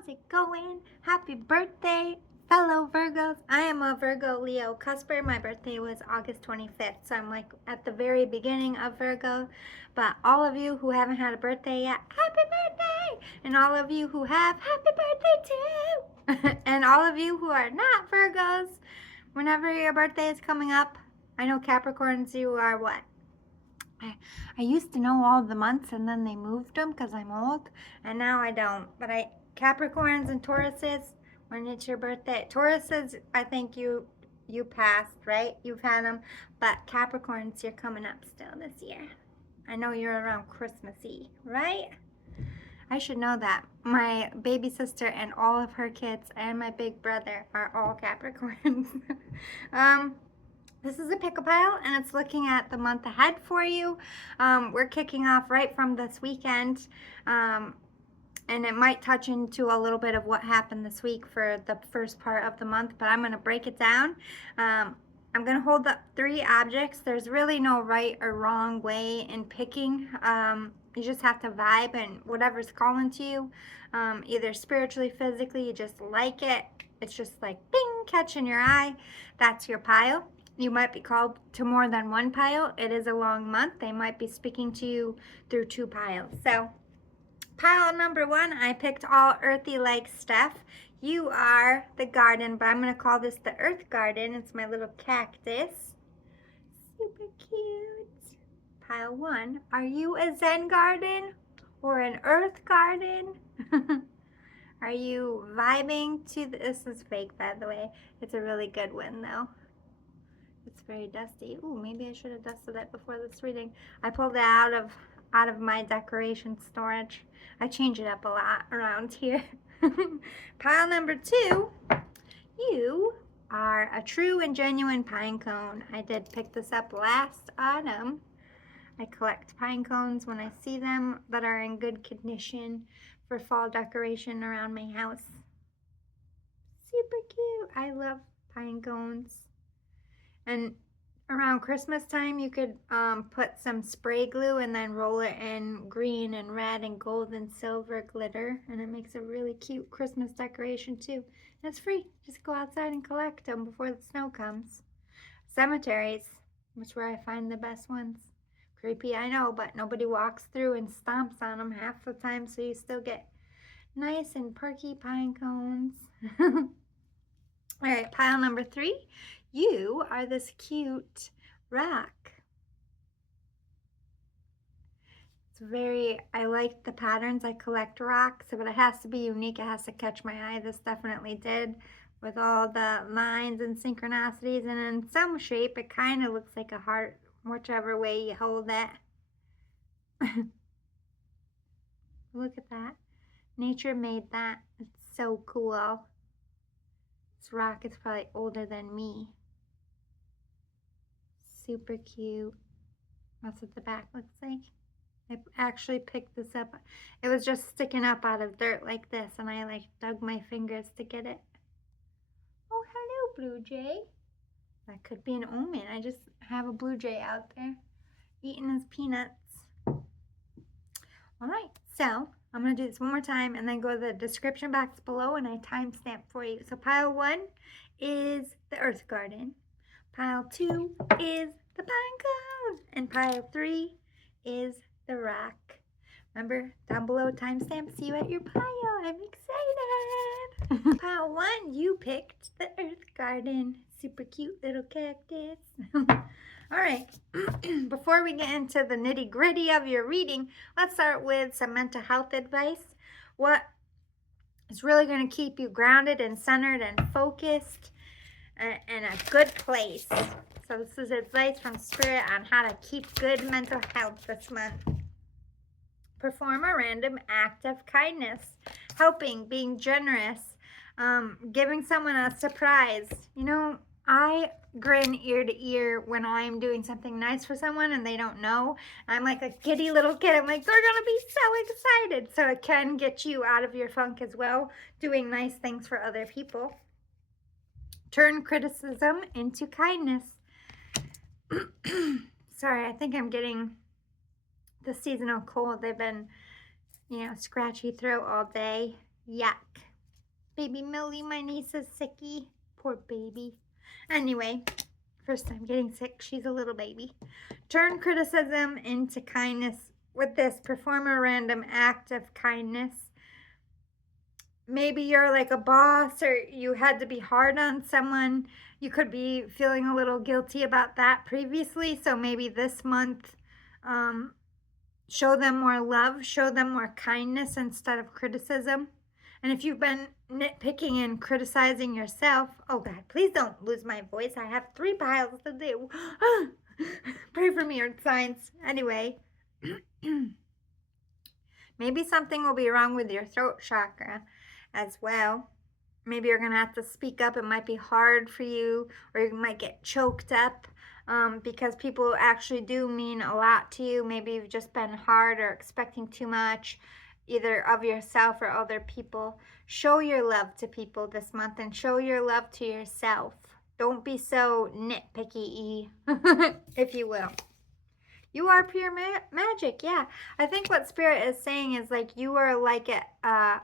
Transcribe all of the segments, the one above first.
How's it going? Happy birthday, fellow Virgos. I am a Virgo Leo cusper. My birthday was August 25th, so I'm like at the very beginning of Virgo. But all of you who haven't had a birthday yet, happy birthday! And all of you who have, happy birthday too! And all of you who are not Virgos, whenever your birthday is coming up, I know Capricorns, you are what? I used to know all the months and then they moved them because I'm old, and now I don't. But Capricorns and Tauruses, when it's your birthday, Tauruses, I think you passed, right? You've had them, but Capricorns, you're coming up still this year. I know you're around Christmassy, right? I should know that. My baby sister and all of her kids and my big brother are all Capricorns. This is a pick a pile, and it's looking at the month ahead for you. We're kicking off right from this weekend, and it might touch into a little bit of what happened this week for the first part of the month, but I'm going to break it down. I'm going to hold up 3 objects. There's really no right or wrong way in picking. You just have to vibe and whatever's calling to you, either spiritually, physically, you just like it. It's just like bing, catching your eye. That's your pile. You might be called to more than one pile. It is a long month. They might be speaking to you through 2 piles. So pile number 1, I picked all earthy like stuff. You are the garden, but I'm going to call this the earth garden. It's my little cactus. Super cute. Pile 1, are you a Zen garden or an earth garden? Are you vibing to this? Is fake, by the way. It's a really good one though. It's very dusty. Ooh, maybe I should have dusted it before this reading. I pulled it out of my decoration storage. I change it up a lot around here. Pile number 2, you are a true and genuine pine cone. I did pick this up last autumn. I collect pine cones when I see them that are in good condition for fall decoration around my house. Super cute. I love pine cones. And around Christmas time, you could put some spray glue and then roll it in green and red and gold and silver glitter, and it makes a really cute Christmas decoration too. And it's free. Just go outside and collect them before the snow comes. Cemeteries, that's where I find the best ones. Creepy, I know, but nobody walks through and stomps on them half the time, so you still get nice and perky pine cones. All right, pile number 3. You are this cute rock. I like the patterns. I collect rocks, but it has to be unique. It has to catch my eye. This definitely did, with all the lines and synchronicities, and in some shape it kind of looks like a heart, whichever way you hold it. Look at that. Nature made that. It's so cool. This rock is probably older than me. Super cute. That's what the back looks like. I actually picked this up. It was just sticking up out of dirt like this, and I like dug my fingers to get it. Oh, hello, blue jay. That could be an omen. I just have a blue jay out there eating his peanuts. All right, so I'm going to do this one more time and then go to the description box below, and I timestamp for you. So pile 1 is the earth garden. Pile 2 is the pine cone. And pile 3 is the rock. Remember, down below, timestamp, see you at your pile. I'm excited. Pile 1, you picked the earth garden. Super cute little cactus. All right, before we get into the nitty gritty of your reading, let's start with some mental health advice. What is really going to keep you grounded and centered and focused in a good place. So this is advice from Spirit on how to keep good mental health this month. Perform a random act of kindness, helping, being generous, giving someone a surprise. You know, I grin ear to ear when I'm doing something nice for someone and they don't know. I'm like a giddy little kid. I'm like, they're gonna be so excited. So it can get you out of your funk as well, doing nice things for other people. Turn criticism into kindness. Sorry, I think I'm getting the seasonal cold. They've been, scratchy throat all day. Yuck. Baby Millie, my niece, is sicky. Poor baby. Anyway, first time getting sick. She's a little baby. Turn criticism into kindness with this. Perform a random act of kindness. Maybe you're like a boss or you had to be hard on someone. You could be feeling a little guilty about that previously. So maybe this month, show them more love, show them more kindness instead of criticism. And if you've been nitpicking and criticizing yourself, oh God, please don't lose my voice. I have 3 piles to do. Pray for me, earth signs. Anyway, maybe something will be wrong with your throat chakra as well. Maybe you're going to have to speak up. It might be hard for you, or you might get choked up because people actually do mean a lot to you. Maybe you've just been hard or expecting too much, either of yourself or other people. Show your love to people this month and show your love to yourself. Don't be so nitpicky, if you will. You are pure magic, yeah. I think what Spirit is saying is like you are like a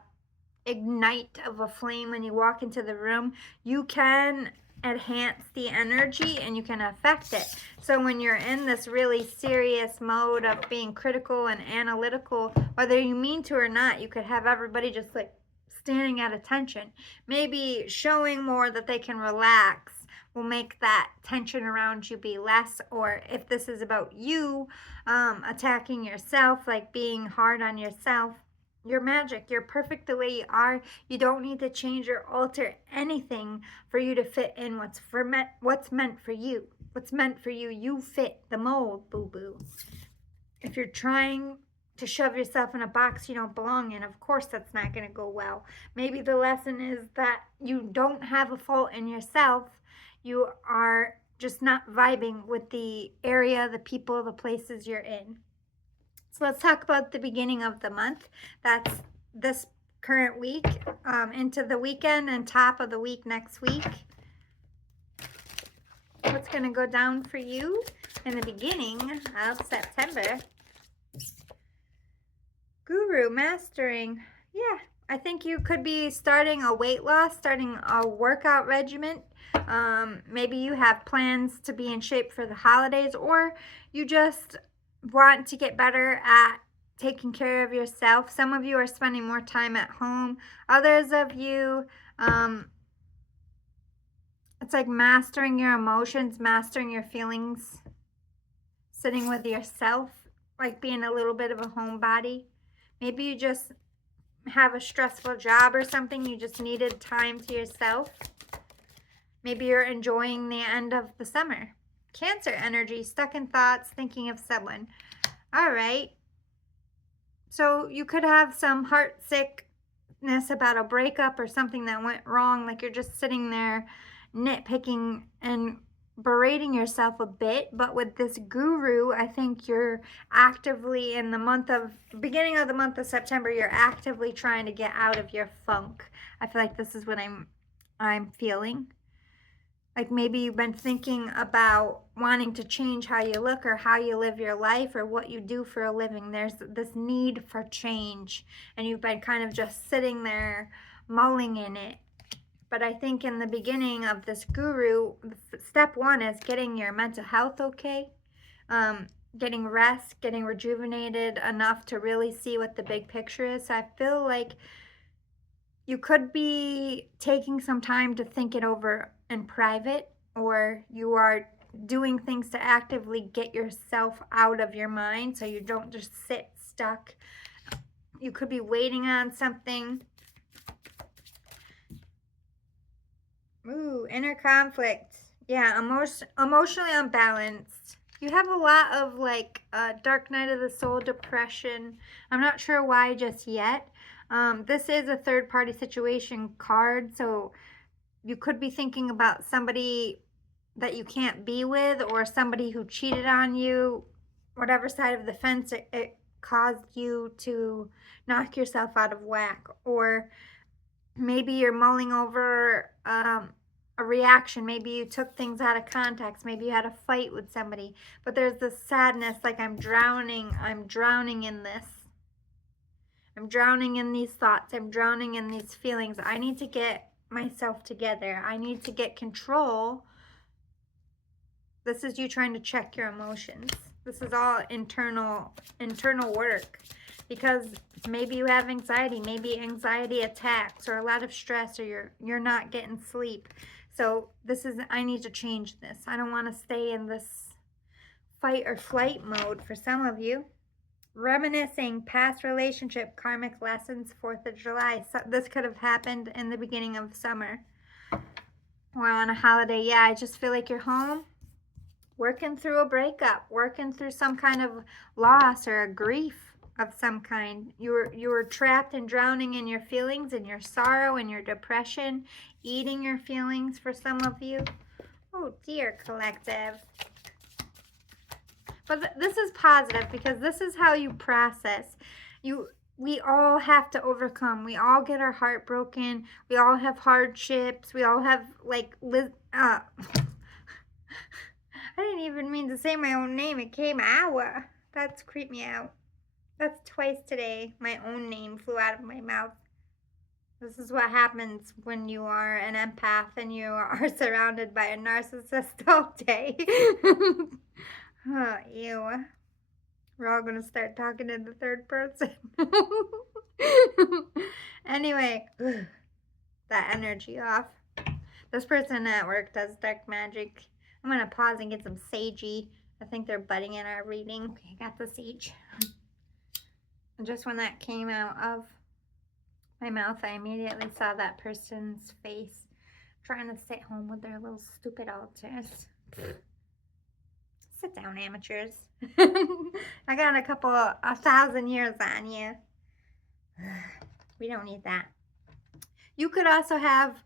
ignite of a flame when you walk into the room. You can enhance the energy and you can affect it. So when you're in this really serious mode of being critical and analytical, whether you mean to or not, you could have everybody just like standing at attention. Maybe showing more that they can relax will make that tension around you be less. Or if this is about you attacking yourself, like being hard on yourself, you're magic. You're perfect the way you are. You don't need to change or alter anything for you to fit in what's meant for you. What's meant for you, you fit the mold, boo-boo. If you're trying to shove yourself in a box you don't belong in, of course that's not going to go well. Maybe the lesson is that you don't have a fault in yourself. You are just not vibing with the area, the people, the places you're in. So let's talk about the beginning of the month. That's this current week into the weekend and top of the week next week. What's going to go down for you in the beginning of September? Guru, mastering. Yeah, I think you could be starting a weight loss, starting a workout regimen. Maybe you have plans to be in shape for the holidays, or you just want to get better at taking care of yourself. Some of you are spending more time at home. Others of you, it's like mastering your emotions, mastering your feelings, sitting with yourself, like being a little bit of a homebody. Maybe you just have a stressful job or something. You just needed time to yourself. Maybe you're enjoying the end of the summer. Cancer energy, stuck in thoughts, thinking of someone. All right. So you could have some heart sickness about a breakup or something that went wrong. Like you're just sitting there nitpicking and berating yourself a bit. But with this guru, I think you're actively in the beginning of the month of September, you're actively trying to get out of your funk. I feel like this is what I'm feeling. Like maybe you've been thinking about wanting to change how you look or how you live your life or what you do for a living. There's this need for change and you've been kind of just sitting there mulling in it. But I think in the beginning of this guru, step 1 is getting your mental health okay, getting rest, getting rejuvenated enough to really see what the big picture is. So I feel like you could be taking some time to think it over in private, or you are doing things to actively get yourself out of your mind so you don't just sit stuck. You could be waiting on something. Ooh, inner conflict. Yeah, emotionally unbalanced. You have a lot of like dark night of the soul, depression. I'm not sure why just yet. This is a third party situation card, so you could be thinking about somebody that you can't be with or somebody who cheated on you, whatever side of the fence it caused you to knock yourself out of whack. Or maybe you're mulling over a reaction. Maybe you took things out of context. Maybe you had a fight with somebody. But there's this sadness, like I'm drowning in this. I'm drowning in these thoughts. I'm drowning in these feelings. I need to get myself together. I need to get control. This is you trying to check your emotions. This is all internal work, because maybe you have anxiety, maybe anxiety attacks or a lot of stress, or you're not getting sleep. So this is, I need to change this. I don't want to stay in this fight or flight mode for some of you. Reminiscing past relationship, karmic lessons, 4th of July. So this could have happened in the beginning of summer or on a holiday. Yeah, I just feel like you're home working through a breakup, working through some kind of loss or a grief of some kind. You were trapped and drowning in your feelings and your sorrow and your depression, eating your feelings for some of you. Oh dear, collective. But this is positive, because this is how you process. We all have to overcome. We all get our heart broken. We all have hardships. We all have I didn't even mean to say my own name. It came out. That's creeped me out. That's twice today. My own name flew out of my mouth. This is what happens when you are an empath and you are surrounded by a narcissist all day. Oh, ew. We're all going to start talking in the third person. Anyway, that energy off. This person at work does dark magic. I'm going to pause and get some sagey. I think they're butting in our reading. Okay, I got the sage. And just when that came out of my mouth, I immediately saw that person's face trying to sit home with their little stupid altars. Sit down, amateurs. I got a 1,000 years on you. We don't need that. You could also have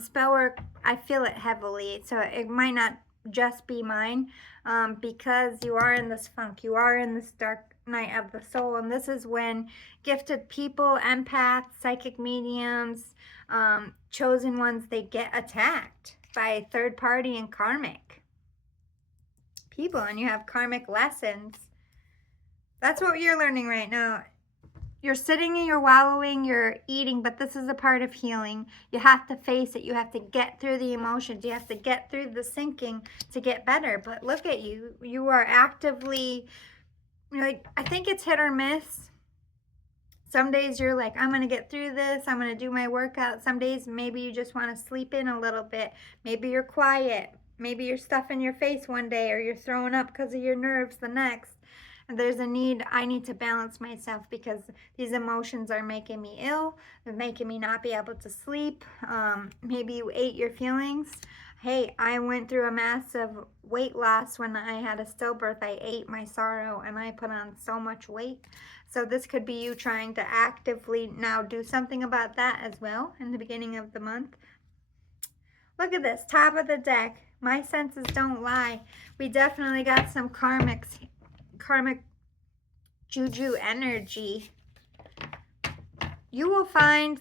spell work. I feel it heavily, so it might not just be mine, because you are in this funk. You are in this dark night of the soul, and this is when gifted people, empaths, psychic mediums, chosen ones, they get attacked by third party and karmic people, and you have karmic lessons. That's what you're learning right now. You're sitting and you're wallowing, you're eating, but this is a part of healing. You have to face it. You have to get through the emotions. You have to get through the sinking to get better. But look at you. You are actively, I think it's hit or miss. Some days you're like, I'm going to get through this. I'm going to do my workout. Some days maybe you just want to sleep in a little bit. Maybe you're quiet. Maybe you're stuffing your face one day, or you're throwing up because of your nerves the next. And there's a need. I need to balance myself, because these emotions are making me ill. They're making me not be able to sleep. Maybe you ate your feelings. Hey, I went through a massive weight loss when I had a stillbirth. I ate my sorrow and I put on so much weight. So this could be you trying to actively now do something about that as well in the beginning of the month. Look at this, top of the deck. My senses don't lie. We definitely got some karmic juju energy. You will find,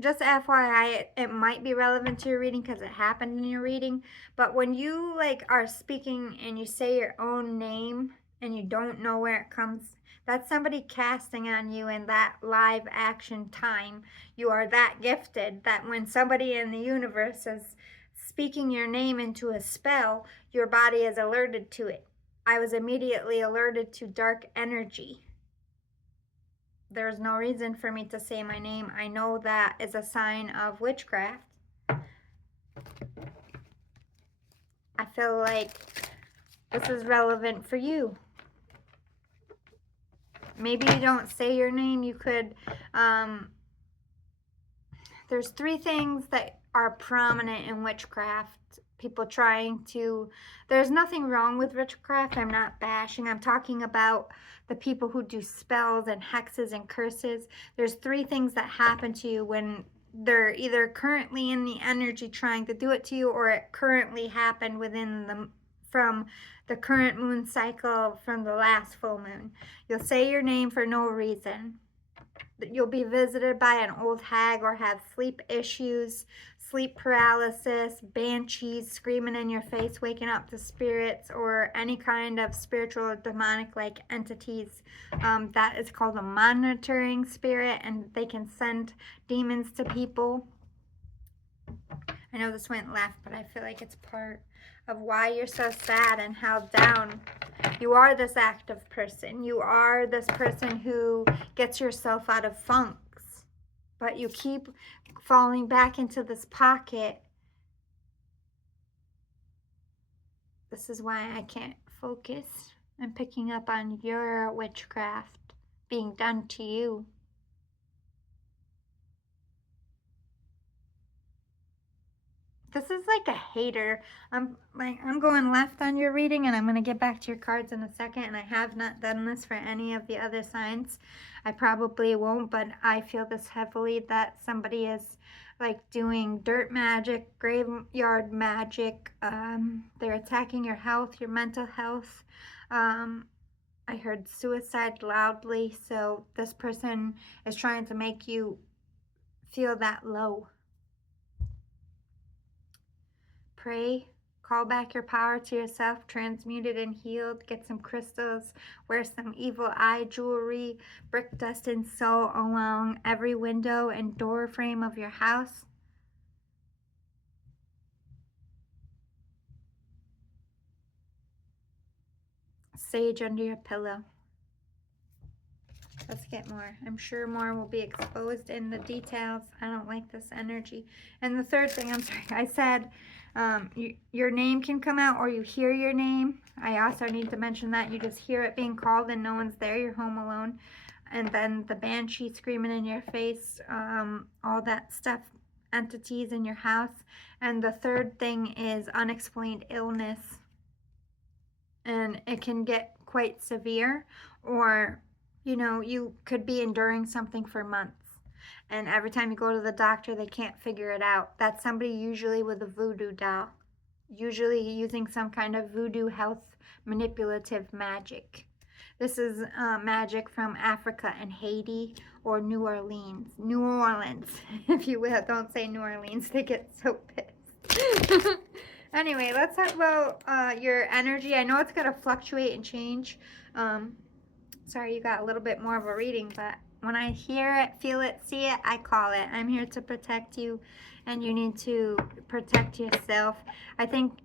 just FYI, it might be relevant to your reading because it happened in your reading, but when you are speaking and you say your own name and you don't know where it comes, that's somebody casting on you in that live action time. You are that gifted that when somebody in the universe is speaking your name into a spell, your body is alerted to it. I was immediately alerted to dark energy. There's no reason for me to say my name. I know that is a sign of witchcraft. I feel like this is relevant for you. Maybe you don't say your name. You could, there's 3 things that are prominent in witchcraft. People trying to, there's nothing wrong with witchcraft. I'm not bashing. I'm talking about the people who do spells and hexes and curses. There's 3 things that happen to you when they're either currently in the energy trying to do it to you, or it currently happened from the current moon cycle, from the last full moon. You'll say your name for no reason. You'll be visited by an old hag or have sleep issues. sleep paralysis, banshees screaming in your face, waking up the spirits, or any kind of spiritual or demonic like entities. That is called a monitoring spirit, and they can send demons to people. I know this went left, but I feel like it's part of why you're so sad and how down. You are this active person. You are this person who gets yourself out of funks, but you keep falling back into this pocket. This is why I can't focus. I'm picking up on your witchcraft being done to you. This is like a hater. I'm going left on your reading, and I'm going to get back to your cards in a second, and I have not done this for any of the other signs. I probably won't, but I feel this heavily that somebody is like doing dirt magic, graveyard magic. They're attacking your health, your mental health. I heard suicide loudly, so this person is trying to make you feel that low. Pray, call back your power to yourself, transmute it and healed, get some crystals, wear some evil eye jewelry, brick dust and soul along every window and door frame of your house. Sage under your pillow. Let's get more. I'm sure more will be exposed in the details. I don't like this energy. And the third thing, I'm sorry, I said your name can come out, or you hear your name. I also need to mention that you just hear it being called and no one's there. You're home alone. And then the banshee screaming in your face, all that stuff, entities in your house. And the third thing is unexplained illness. And it can get quite severe, or you know, you could be enduring something for months, and every time you go to the doctor, they can't figure it out. That's somebody usually with a voodoo doll, usually using some kind of voodoo health manipulative magic. This is magic from Africa and Haiti, or New Orleans. New Orleans, if you will. Don't say New Orleans. They get so pissed. Anyway, let's talk about your energy. I know it's going to fluctuate and change. Sorry, you got a little bit more of a reading, but when I hear it, feel it, see it, I call it. I'm here to protect you, and you need to protect yourself. I think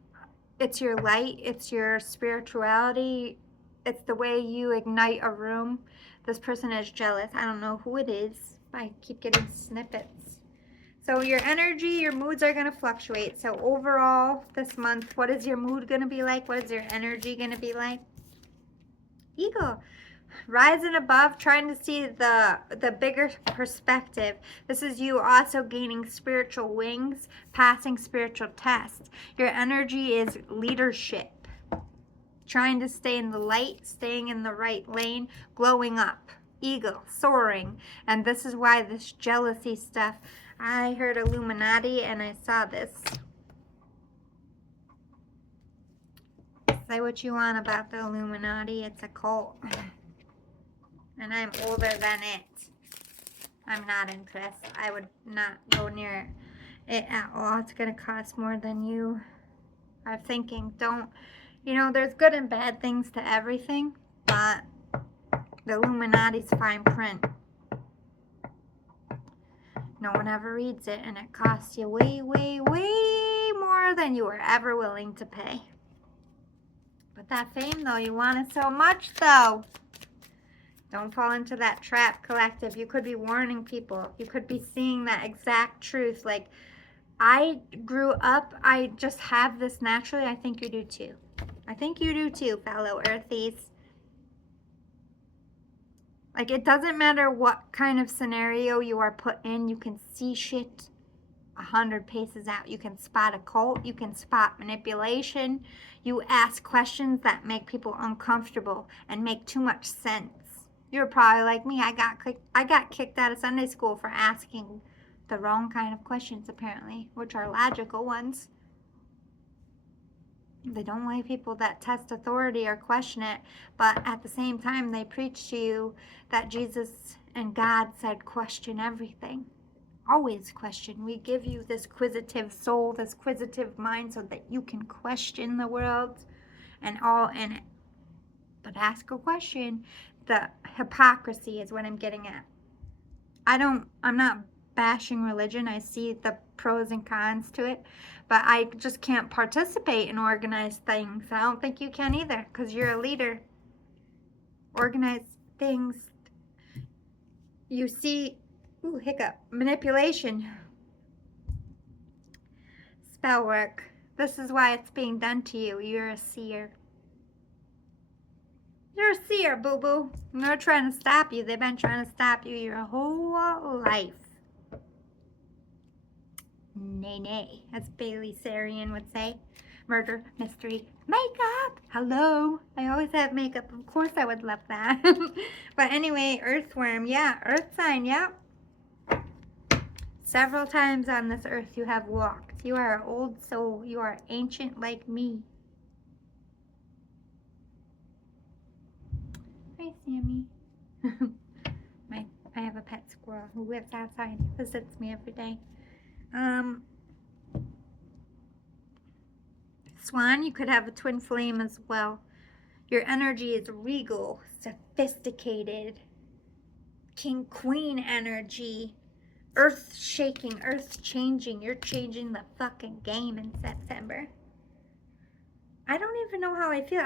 it's your light, it's your spirituality, it's the way you ignite a room. This person is jealous. I don't know who it is. I keep getting snippets. So your energy, your moods are going to fluctuate. So overall, this month, what is your mood going to be like? What is your energy going to be like? Eagle. Rising above, trying to see the bigger perspective. This is you also gaining spiritual wings, passing spiritual tests. Your energy is leadership. Trying to stay in the light, staying in the right lane, glowing up. Eagle, soaring. And this is why this jealousy stuff. I heard Illuminati and I saw this. Say what you want about the Illuminati. It's a cult. And I'm older than it. I'm not impressed. I would not go near it at all. It's going to cost more than you are thinking. Don't, you know, there's good and bad things to everything, but the Illuminati's fine print. No one ever reads it, and it costs you way, way, way more than you were ever willing to pay. But that fame, though, you want it so much, though. Don't fall into that trap, collective. You could be warning people. You could be seeing that exact truth. Like, I grew up, I just have this naturally. I think you do too. I think you do too, fellow Earthies. Like, it doesn't matter what kind of scenario you are put in. You can see shit 100 paces out. You can spot a cult. You can spot manipulation. You ask questions that make people uncomfortable and make too much sense. You're probably like me. I got kicked out of Sunday school for asking the wrong kind of questions, apparently, which are logical ones. They don't like people that test authority or question it, but at the same time, they preach to you that Jesus and God said question everything. Always question. We give you this quizzitive soul, this quizzitive mind, so that you can question the world and all in it. But ask a question. The hypocrisy is what I'm getting at. I'm not bashing religion. I see the pros and cons to it, but I just can't participate in organized things. I don't think you can either, because you're a leader. Organized things. You see, ooh, hiccup, manipulation, spell work. This is why it's being done to you. You're a seer. You're a seer, boo-boo. They're trying to stop you. They've been trying to stop you your whole life. Nay, nay, as Bailey Sarian would say. Murder, mystery, makeup. Hello. I always have makeup. Of course I would love that. But anyway, earthworm. Yeah, earth sign. Yeah. Several times on this earth you have walked. You are an old soul. You are ancient like me. Hi, Sammy. I have a pet squirrel who lives outside, visits me every day. Swan, you could have a twin flame as well. Your energy is regal, sophisticated, king, queen energy, earth shaking, earth changing. You're changing the fucking game in September. I don't even know how I feel.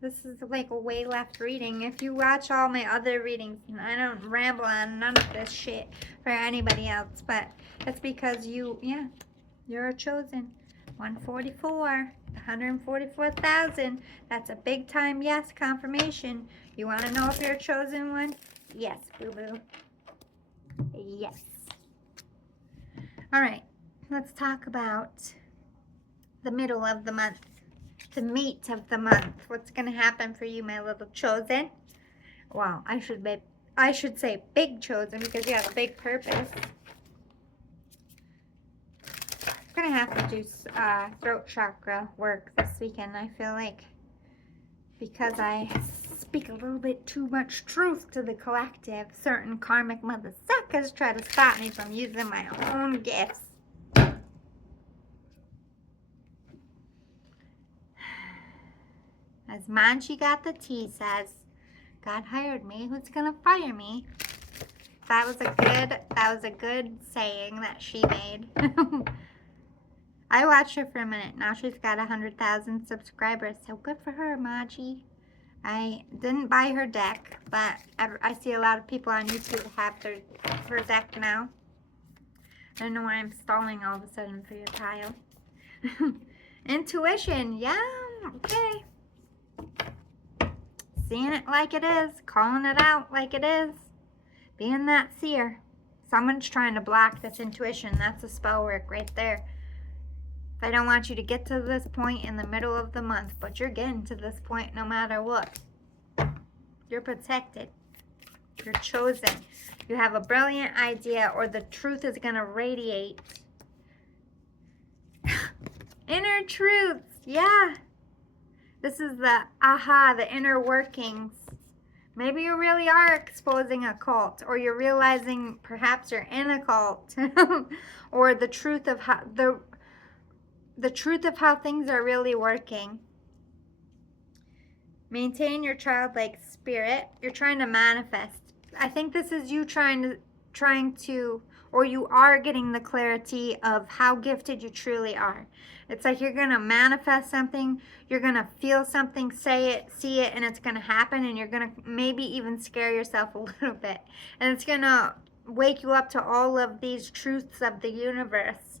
This is like a way left reading. If you watch all my other readings, I don't ramble on none of this shit for anybody else, but it's because you're a chosen. 144, 144,000. That's a big time yes confirmation. You want to know if you're a chosen one? Yes, boo-boo. Yes. All right, let's talk about the middle of the month. The meat of the month. What's going to happen for you, my little chosen? Well, I should say big chosen, because you have a big purpose. I'm going to have to do throat chakra work this weekend. I feel like, because I speak a little bit too much truth to the collective, certain karmic mother suckers try to stop me from using my own gifts. As Manchi got the tea says, God hired me. Who's gonna fire me? That was a good saying that she made. I watched her for a minute. Now she's got 100,000 subscribers. So good for her, Manchi. I didn't buy her deck, but I see a lot of people on YouTube have her deck now. I don't know why I'm stalling all of a sudden for your tile. Intuition, yeah, okay. Seeing it like it is, calling it out like it is, being that seer. Someone's trying to block this intuition. That's a spell work right there. I don't want you to get to this point in the middle of the month, but you're getting to this point no matter what. You're protected. You're chosen. You have a brilliant idea, or the truth is going to radiate. Inner truths, yeah. This is the the inner workings. Maybe you really are exposing a cult, or you're realizing perhaps you're in a cult, or the truth of how the truth of how things are really working. Maintain your childlike spirit. You're trying to manifest. I think this is you trying to, or you are getting the clarity of how gifted you truly are. It's like you're going to manifest something, you're going to feel something, say it, see it, and it's going to happen, and you're going to maybe even scare yourself a little bit. And it's going to wake you up to all of these truths of the universe.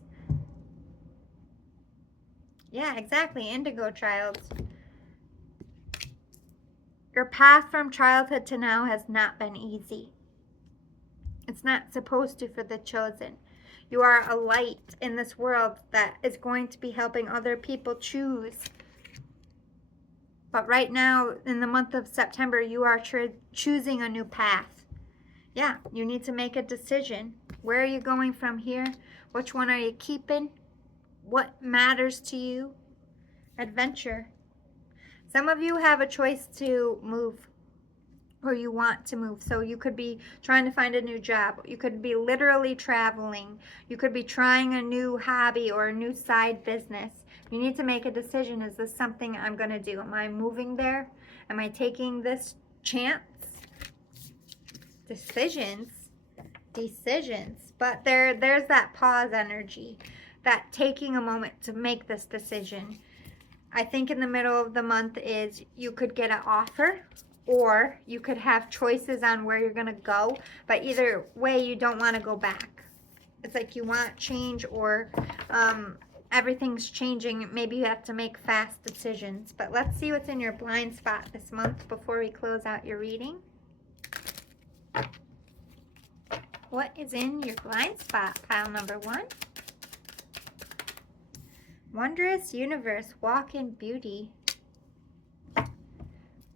Yeah, exactly. Indigo child. Your path from childhood to now has not been easy. It's not supposed to for the chosen. You are a light in this world that is going to be helping other people choose. But right now, in the month of September, you are choosing a new path. Yeah, you need to make a decision. Where are you going from here? Which one are you keeping? What matters to you? Adventure. Some of you have a choice to move or you want to move. So you could be trying to find a new job. You could be literally traveling. You could be trying a new hobby or a new side business. You need to make a decision. Is this something I'm going to do? Am I moving there? Am I taking this chance? Decisions. But there's that pause energy, that taking a moment to make this decision. I think in the middle of the month is you could get an offer, or you could have choices on where you're going to go, but either way you don't want to go back. It's like you want change, or everything's changing. Maybe you have to make fast decisions. But let's see what's in your blind spot this month before we close out your reading. What is in your blind spot, pile number 1? Wondrous universe, walk in beauty.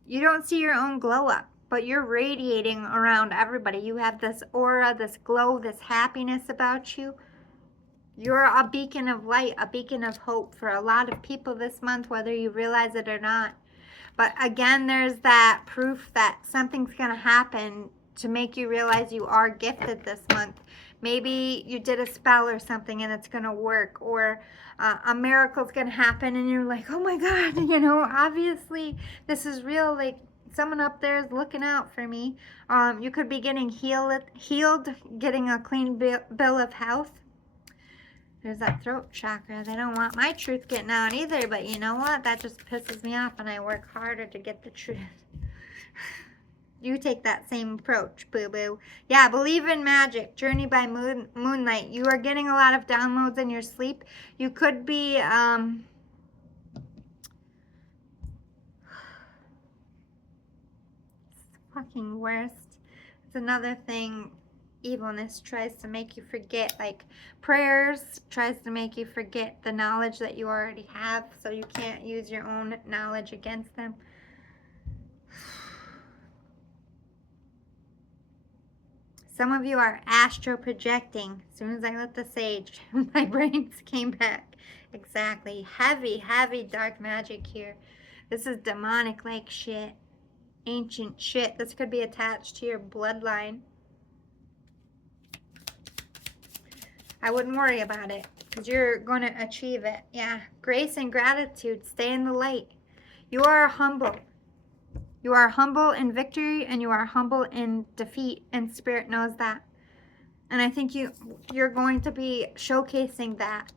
You don't see your own glow up, but you're radiating around everybody. You have this aura, this glow, this happiness about you. You're a beacon of light, a beacon of hope for a lot of people this month, whether you realize it or not. But again, there's that proof that something's going to happen to make you realize you are gifted this month. Maybe you did a spell or something and it's going to work, or a miracle's going to happen and you're like, oh my God, you know, obviously this is real. Like someone up there is looking out for me. You could be getting healed, getting a clean bill of health. There's that throat chakra. They don't want my truth getting out either, but you know what? That just pisses me off and I work harder to get the truth. You take that same approach, boo-boo. Yeah, believe in magic. Journey by moonlight. You are getting a lot of downloads in your sleep. You could be, fucking worst. It's another thing. Evilness tries to make you forget, like prayers tries to make you forget the knowledge that you already have, so you can't use your own knowledge against them. Some of you are astro projecting. As soon as I lit the sage, my brains came back. Exactly. Heavy, heavy dark magic here. This is demonic like shit. Ancient shit. This could be attached to your bloodline. I wouldn't worry about it because you're going to achieve it. Yeah. Grace and gratitude. Stay in the light. You are humble. You are humble in victory and you are humble in defeat, and Spirit knows that. And I think you're going to be showcasing that.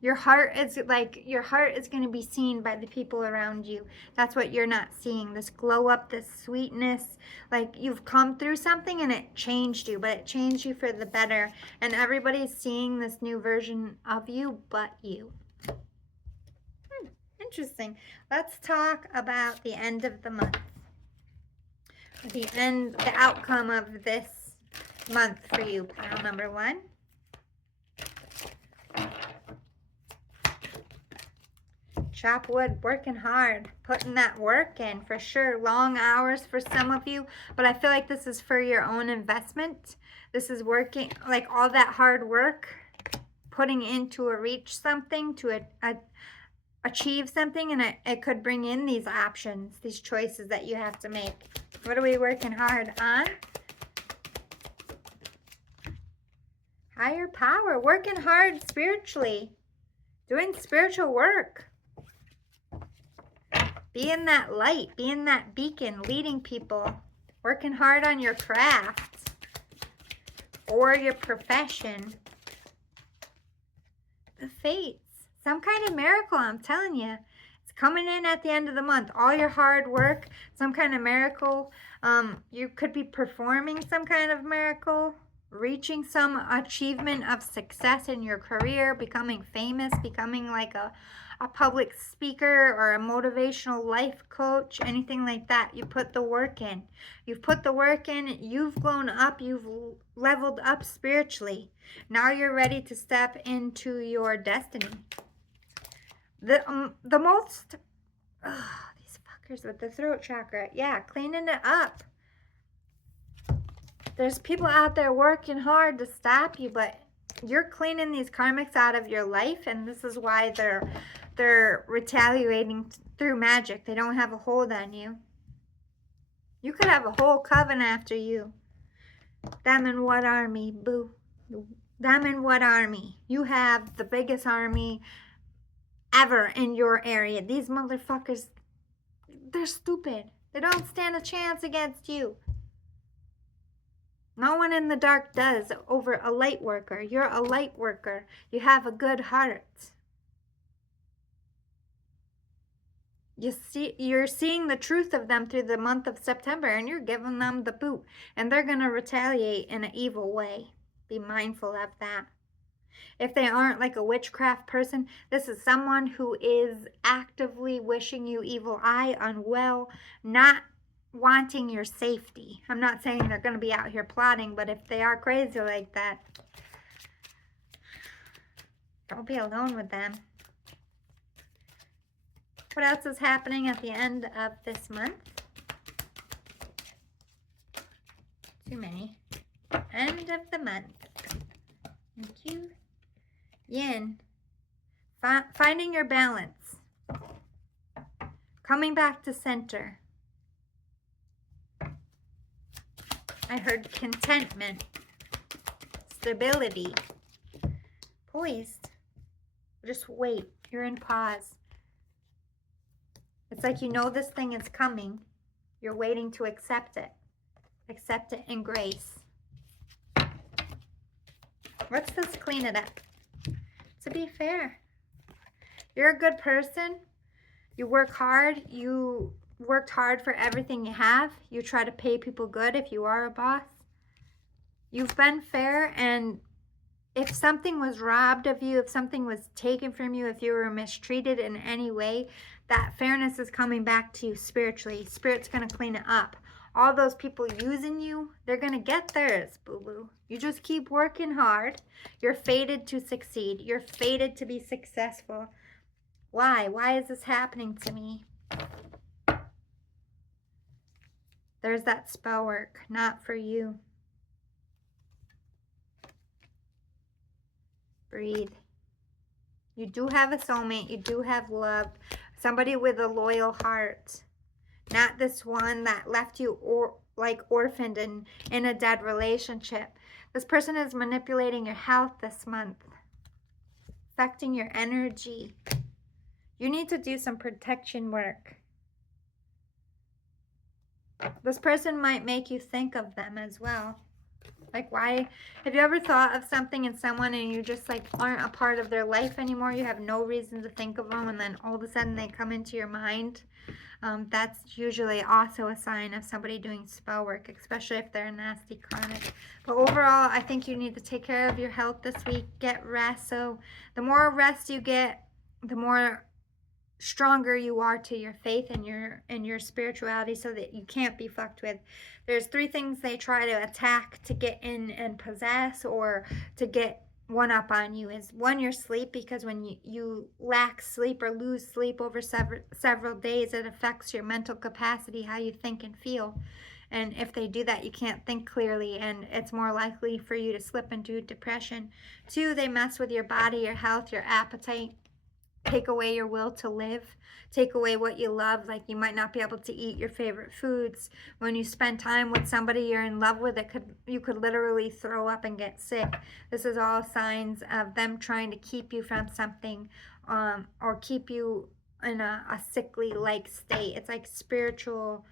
Your heart is going to be seen by the people around you. That's what you're not seeing. This glow up, this sweetness, like you've come through something and it changed you, but it changed you for the better. And everybody's seeing this new version of you but you. Interesting. Let's talk about the end of the month. The outcome of this month for you, pile number 1. Chop wood, working hard, putting that work in for sure. Long hours for some of you, but I feel like this is for your own investment. This is working, like all that hard work, putting into reach something, to achieve something, and it could bring in these options, these choices that you have to make. What are we working hard on? Higher power, working hard spiritually, doing spiritual work. Being that light, being that beacon, leading people, working hard on your craft or your profession. The fates. Some kind of miracle, I'm telling you. It's coming in at the end of the month. All your hard work, some kind of miracle. You could be performing some kind of miracle, reaching some achievement of success in your career, becoming famous, becoming like a public speaker or a motivational life coach, anything like that. You put the work in. You've put the work in. You've grown up. You've leveled up spiritually. Now you're ready to step into your destiny. The most, these fuckers with the throat chakra. Yeah, cleaning it up. There's people out there working hard to stop you, but you're cleaning these karmics out of your life, and this is why they're retaliating through magic. They don't have a hold on you. You could have a whole coven after you. Them and what army, boo? Them and what army? You have the biggest army ever in your area. These motherfuckers, they're stupid. They don't stand a chance against you. No one in the dark does over a light worker. You're a light worker. You have a good heart. You're seeing the truth of them through the month of September, and you're giving them the boot. And they're going to retaliate in an evil way. Be mindful of that. If they aren't like a witchcraft person, this is someone who is actively wishing you evil eye, unwell, not wanting your safety. I'm not saying they're going to be out here plotting, but if they are crazy like that, don't be alone with them. What else is happening at the end of this month? Too many. End of the month. Thank you. Yin. Finding your balance. Coming back to center. I heard contentment. Stability. Poised. Just wait. You're in pause. It's like you know this thing is coming. You're waiting to accept it. Accept it in grace. Let's just clean it up. To be fair, you're a good person. You work hard. You worked hard for everything you have. You try to pay people good if you are a boss. You've been fair, and if something was robbed of you, if something was taken from you, if you were mistreated in any way, that fairness is coming back to you spiritually. Spirit's going to clean it up. All those people using you, they're going to get theirs, boo-boo. You just keep working hard. You're fated to succeed. You're fated to be successful. Why? Why is this happening to me? There's that spell work, not for you. Breathe. You do have a soulmate. You do have love. Somebody with a loyal heart. Not this one that left you orphaned and in a dead relationship. This person is manipulating your health this month. Affecting your energy. You need to do some protection work. This person might make you think of them as well. Like, why? Have you ever thought of something in someone and you just like aren't a part of their life anymore? You have no reason to think of them, and then all of a sudden they come into your mind. That's usually also a sign of somebody doing spell work, especially if they're a nasty chronic. But overall, I think you need to take care of your health this week. Get rest. So the more rest you get, the more stronger you are to your faith and your spirituality, so that you can't be fucked with. There's 3 things they try to attack to get in and possess, or to get one up on you. Is one, your sleep, because when you lack sleep or lose sleep over several days, it affects your mental capacity, how you think and feel. And if they do that, you can't think clearly, and it's more likely for you to slip into depression. 2, they mess with your body, your health, your appetite. Take away your will to live. Take away what you love. Like, you might not be able to eat your favorite foods. When you spend time with somebody you're in love with, you could literally throw up and get sick. This is all signs of them trying to keep you from something, or keep you in a sickly-like state. It's like spiritual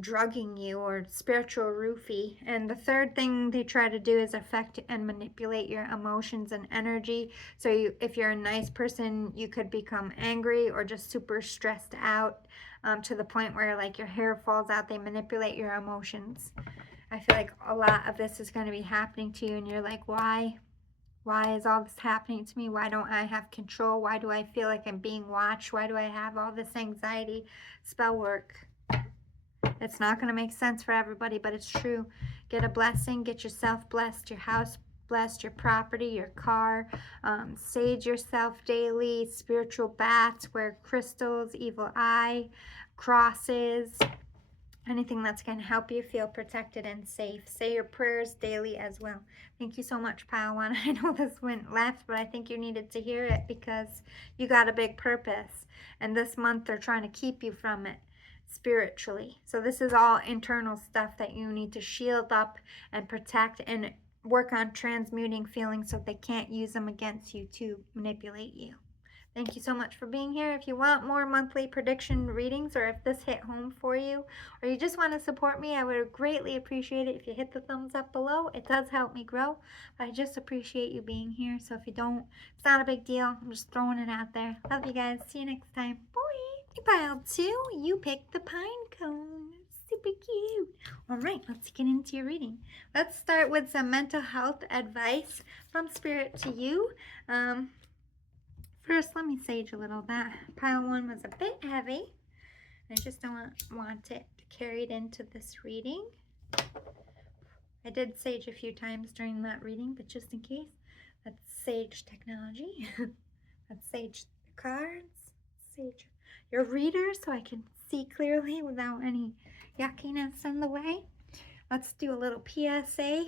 drugging you, or spiritual roofie. And the 3rd thing they try to do is affect and manipulate your emotions and energy. So if you're a nice person, you could become angry or just super stressed out, to the point where like your hair falls out. They manipulate your emotions. I feel like a lot of this is going to be happening to you, and you're like, why is all this happening to me? Why don't I have control? Why do I feel like I'm being watched? Why do I have all this anxiety? Spell work. It's not going to make sense for everybody, but it's true. Get a blessing. Get yourself blessed, your house blessed, your property, your car. Sage yourself daily. Spiritual baths, wear crystals, evil eye, crosses, anything that's going to help you feel protected and safe. Say your prayers daily as well. Thank you so much, Padawan. I know this went left, but I think you needed to hear it, because you got a big purpose. And this month they're trying to keep you from it. spiritually. So this is all internal stuff that you need to shield up and protect and work on transmuting feelings so they can't use them against you to manipulate you. Thank you so much for being here. If you want more monthly prediction readings, or if this hit home for you, or you just want to support me, I would greatly appreciate it if you hit the thumbs up below. It does help me grow. But I just appreciate you being here. So if you don't, it's not a big deal. I'm just throwing it out there. Love you guys. See you next time. Bye. Pile 2, you picked the pine cone. Super cute. All right, let's get into your reading. Let's start with some mental health advice from Spirit to you. First, let me sage a little. That pile 1 was a bit heavy. I just don't want it carried into this reading. I did sage a few times during that reading, but just in case, that's sage technology. Let's sage the cards, sage your reader so I can see clearly without any yuckiness in the way. Let's do a little PSA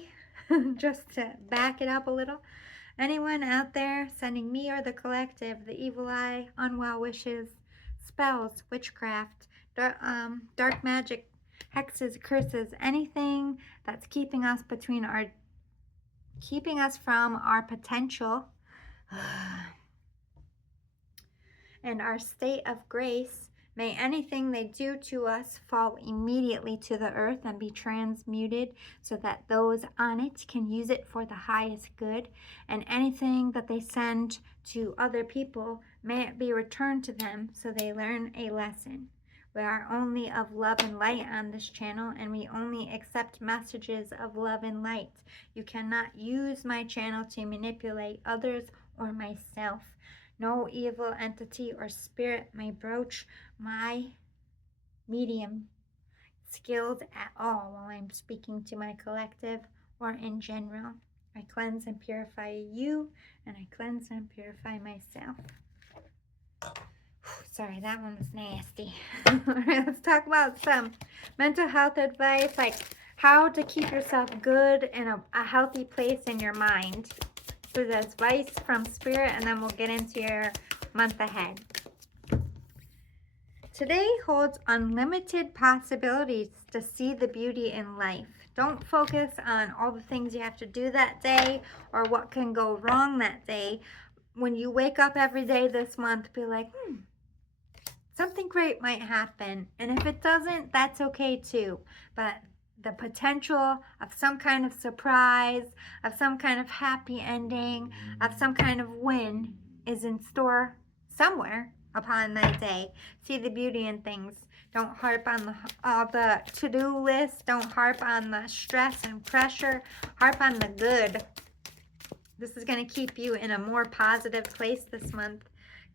just to back it up a little. Anyone out there sending me or the collective the evil eye, unwell wishes, spells, witchcraft, dark magic, hexes, curses, anything that's keeping us from our potential and our state of grace, may anything they do to us fall immediately to the earth and be transmuted so that those on it can use it for the highest good. And anything that they send to other people, may it be returned to them so they learn a lesson. We are only of love and light on this channel, and we only accept messages of love and light. You cannot use my channel to manipulate others or myself. No evil entity or spirit may broach my medium skills at all while I'm speaking to my collective or in general. I cleanse and purify you, and I cleanse and purify myself. Sorry, that one was nasty. All right, let's talk about some mental health advice, like how to keep yourself good in a healthy place in your mind. Through the advice from Spirit, and then we'll get into your month ahead. Today holds unlimited possibilities to see the beauty in life. Don't focus on all the things you have to do that day or what can go wrong that day. When you wake up every day this month, be like, something great might happen. And if it doesn't, that's okay too. But the potential of some kind of surprise, of some kind of happy ending, of some kind of win is in store somewhere upon that day. See the beauty in things. Don't harp on all the to-do list. Don't harp on the stress and pressure. Harp on the good. This is going to keep you in a more positive place this month.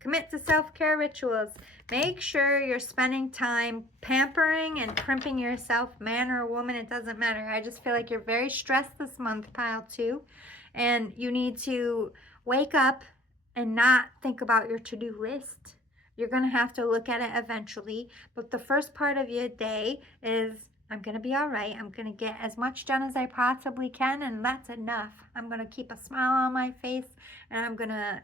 Commit to self-care rituals. Make sure you're spending time pampering and primping yourself, man or woman, it doesn't matter. I just feel like you're very stressed this month, pile 2, and you need to wake up and not think about your to-do list. You're going to have to look at it eventually, but the first part of your day is, I'm going to be all right. I'm going to get as much done as I possibly can, and that's enough. I'm going to keep a smile on my face, and I'm going to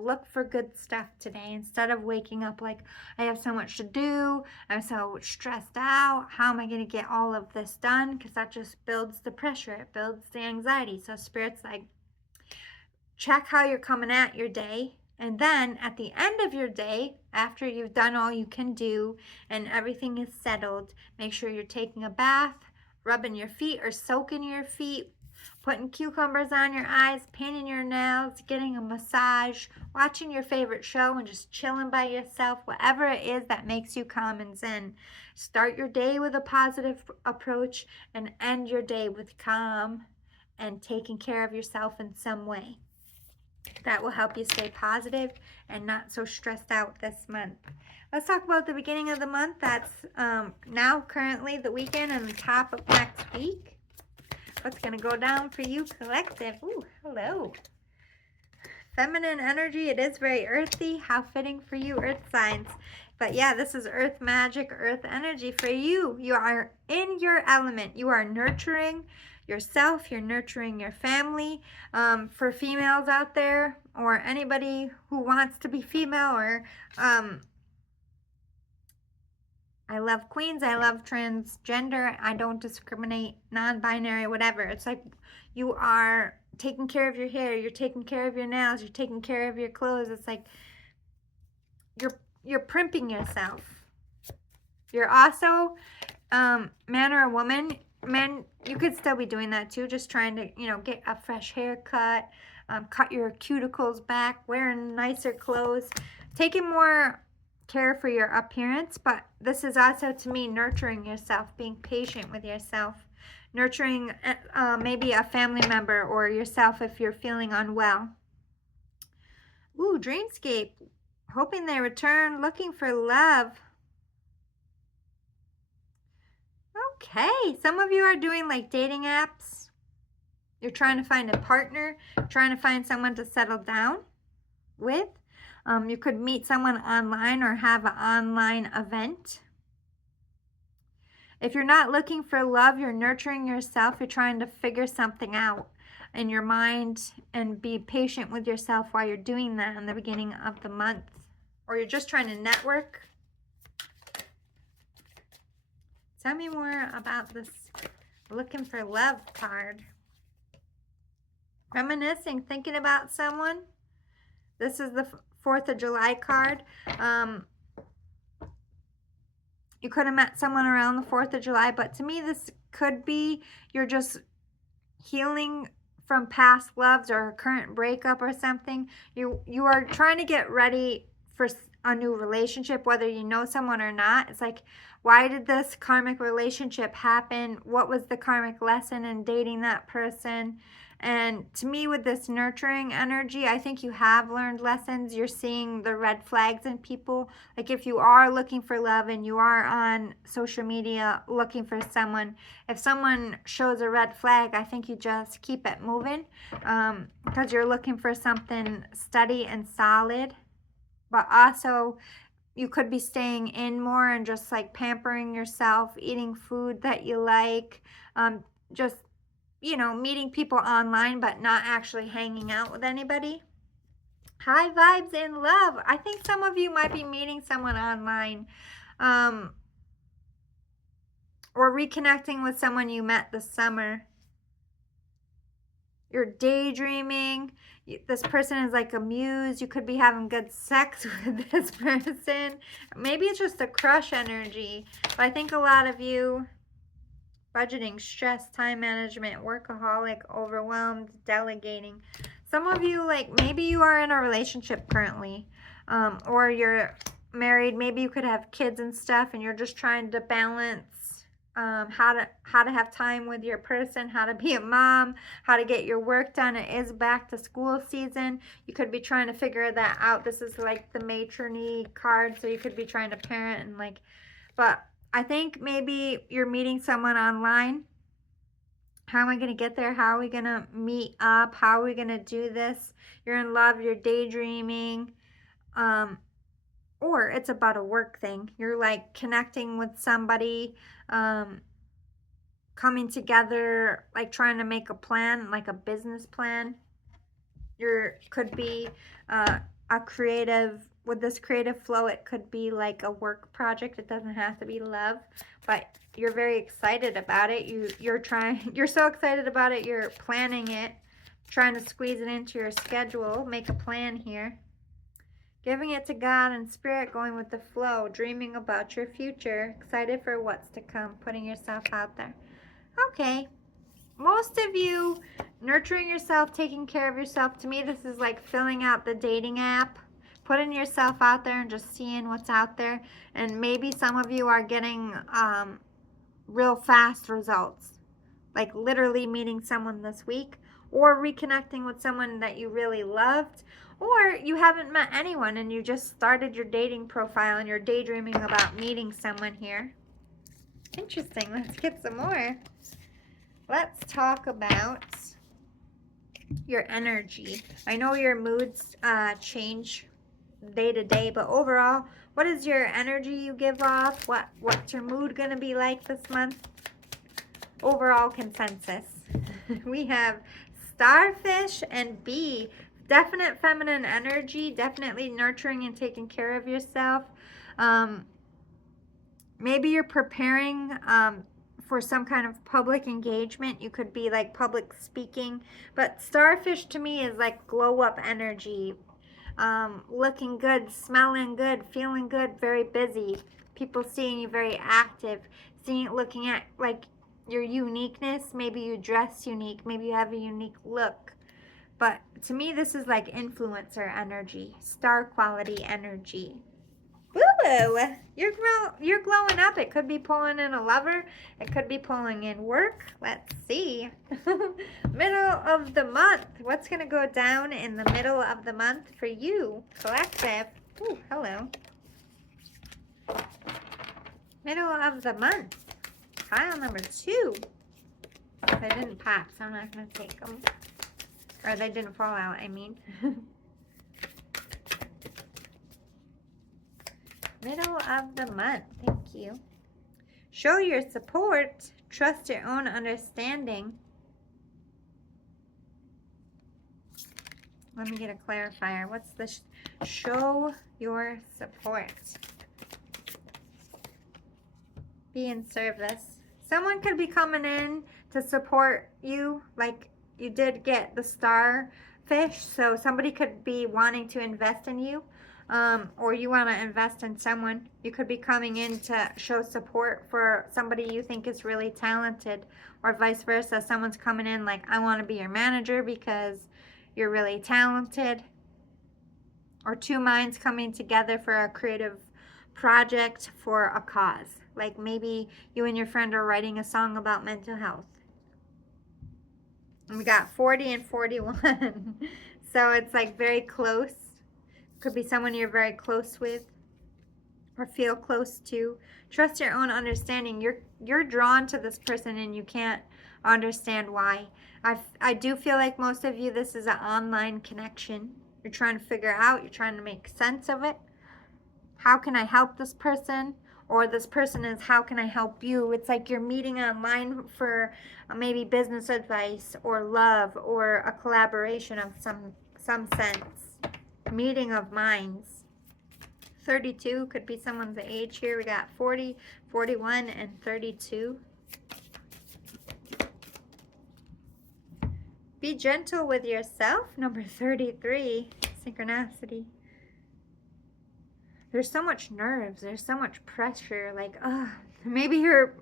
look for good stuff today instead of waking up like, I have so much to do, I'm so stressed out, how am I going to get all of this done? Because that just builds the pressure, it builds the anxiety. So Spirit's like, check how you're coming at your day, and then at the end of your day, after you've done all you can do and everything is settled, make sure you're taking a bath, rubbing your feet or soaking your feet, putting cucumbers on your eyes, painting your nails, getting a massage, watching your favorite show, and just chilling by yourself, whatever it is that makes you calm and zen. Start your day with a positive approach and end your day with calm and taking care of yourself in some way. That will help you stay positive and not so stressed out this month. Let's talk about the beginning of the month. That's now currently the weekend and the top of next week. What's going to go down for you, collective? Ooh, hello. Feminine energy. It is very earthy. How fitting for you, earth signs. But yeah, this is earth magic, earth energy for you. You are in your element. You are nurturing yourself. You're nurturing your family. For females out there, or anybody who wants to be female, or I love queens. I love transgender. I don't discriminate, non-binary, whatever. It's like you are taking care of your hair. You're taking care of your nails. You're taking care of your clothes. It's like you're primping yourself. You're also, man or a woman, men, you could still be doing that too, just trying to, get a fresh haircut, cut your cuticles back, wearing nicer clothes, taking more care for your appearance. But this is also, to me, nurturing yourself, being patient with yourself, nurturing maybe a family member or yourself if you're feeling unwell. Ooh, Dreamscape, hoping they return, looking for love. Okay, some of you are doing like dating apps. You're trying to find a partner, trying to find someone to settle down with. You could meet someone online or have an online event. If you're not looking for love, you're nurturing yourself. You're trying to figure something out in your mind and be patient with yourself while you're doing that in the beginning of the month. Or you're just trying to network. Tell me more about this looking for love card. Reminiscing, thinking about someone. This is the 4th of July card. You could have met someone around the 4th of July, but to me this could be you're just healing from past loves or a current breakup or something. You are trying to get ready for a new relationship, whether you know someone or not. It's like, why did this karmic relationship happen? What was the karmic lesson in dating that person? And to me, with this nurturing energy, I think you have learned lessons. You're seeing the red flags in people. Like if you are looking for love and you are on social media looking for someone, if someone shows a red flag, I think you just keep it moving, because you're looking for something steady and solid. But also, you could be staying in more and just like pampering yourself, eating food that you like, just meeting people online but not actually hanging out with anybody. High vibes in love. I think some of you might be meeting someone online, or reconnecting with someone you met this summer. You're daydreaming. This person is like a muse. You could be having good sex with this person. Maybe it's just a crush energy. But I think a lot of you, budgeting, stress, time management, workaholic, overwhelmed, delegating. Some of you, like maybe you are in a relationship currently, or you're married. Maybe you could have kids and stuff, and you're just trying to balance how to have time with your person, how to be a mom, how to get your work done. It is back to school season. You could be trying to figure that out. This is like the matronly card, so you could be trying to parent and like, but I think maybe you're meeting someone online. How am I going to get there? How are we going to meet up? How are we going to do this? You're in love. You're daydreaming. Or it's about a work thing. You're like connecting with somebody, coming together, like trying to make a plan, like a business plan. Could be a creative, with this creative flow, it could be like a work project. It doesn't have to be love, but you're very excited about it. You're so excited about it, you're planning it, trying to squeeze it into your schedule, make a plan here. Giving it to God and Spirit, going with the flow, dreaming about your future, excited for what's to come, putting yourself out there. Okay. Most of you, nurturing yourself, taking care of yourself. To me, this is like filling out the dating app, putting yourself out there and just seeing what's out there. And maybe some of you are getting real fast results, like literally meeting someone this week, or reconnecting with someone that you really loved, or you haven't met anyone and you just started your dating profile and you're daydreaming about meeting someone here. Interesting. Let's get some more. Let's talk about your energy. I know your moods change day to day, but overall, what is your energy you give off? What's your mood going to be like this month? Overall consensus. We have starfish and bee. Definite feminine energy, definitely nurturing and taking care of yourself. maybe you're preparing for some kind of public engagement. You could be like public speaking, but starfish to me is like glow up energy, looking good, smelling good, feeling good, very busy. People seeing you very active, looking at like your uniqueness. Maybe you dress unique, maybe you have a unique look. But to me, this is like influencer energy, star quality energy. Woo! You're glowing up. It could be pulling in a lover. It could be pulling in work. Let's see. Middle of the month. What's going to go down in the middle of the month for you, collective? Ooh, hello. Middle of the month. Pile number 2. They didn't pop, so I'm not going to take them. Or they didn't fall out, I mean. Middle of the month. Thank you. Show your support. Trust your own understanding. Let me get a clarifier. What's the show your support? Be in service. Someone could be coming in to support you, like you did get the starfish. So somebody could be wanting to invest in you. Or you want to invest in someone. You could be coming in to show support for somebody you think is really talented, or vice versa. Someone's coming in like, I want to be your manager because you're really talented. Or two minds coming together for a creative project for a cause. Like maybe you and your friend are writing a song about mental health. And we got 40 and 41. So it's like very close. Could be someone you're very close with or feel close to. Trust your own understanding. You're drawn to this person and you can't understand why. I do feel like most of you, this is an online connection. You're trying to figure out, you're trying to make sense of it. How can I help this person? Or this person is, how can I help you? It's like you're meeting online for maybe business advice or love or a collaboration of some sense. Meeting of minds. 32 could be someone's age here. We got 40, 41, and 32. Be gentle with yourself. Number 33. Synchronicity. There's so much nerves. There's so much pressure. Like, maybe you're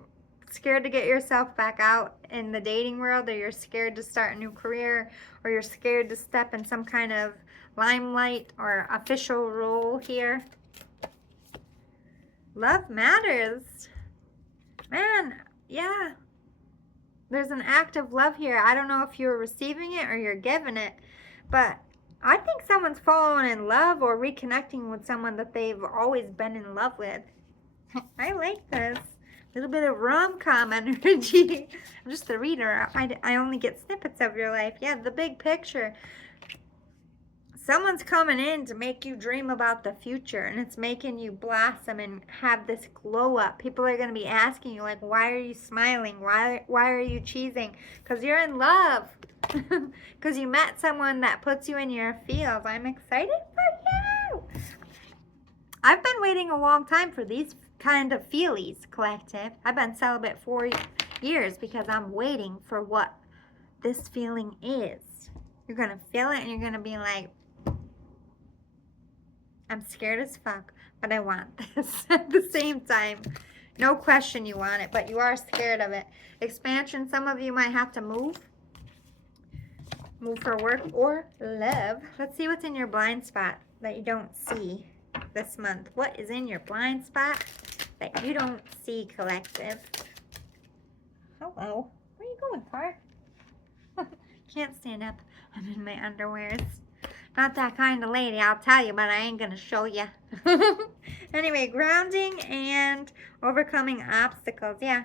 scared to get yourself back out in the dating world, or you're scared to start a new career, or you're scared to step in some kind of limelight or official role here. Love matters. Man, yeah. There's an act of love here. I don't know if you're receiving it or you're giving it, but I think someone's falling in love or reconnecting with someone that they've always been in love with. I like this. A little bit of rom-com energy. I'm just the reader. I only get snippets of your life. Yeah, the big picture. Someone's coming in to make you dream about the future, and it's making you blossom and have this glow up. People are going to be asking you, like, why are you smiling? Why are you cheesing? Because you're in love. Because you met someone that puts you in your field. I'm excited for you. I've been waiting a long time for these kind of feelies, collective. I've been celibate 4 years because I'm waiting for what this feeling is. You're going to feel it and you're going to be like, I'm scared as fuck, but I want this at the same time. No question you want it, but you are scared of it. Expansion, some of you might have to move. Move for work or love. Let's see what's in your blind spot that you don't see this month. What is in your blind spot that you don't see, collective? Hello. Where are you going, car? Can't stand up. I'm in my underwears. Not that kind of lady, I'll tell you, but I ain't going to show you. Anyway, grounding and overcoming obstacles. Yeah.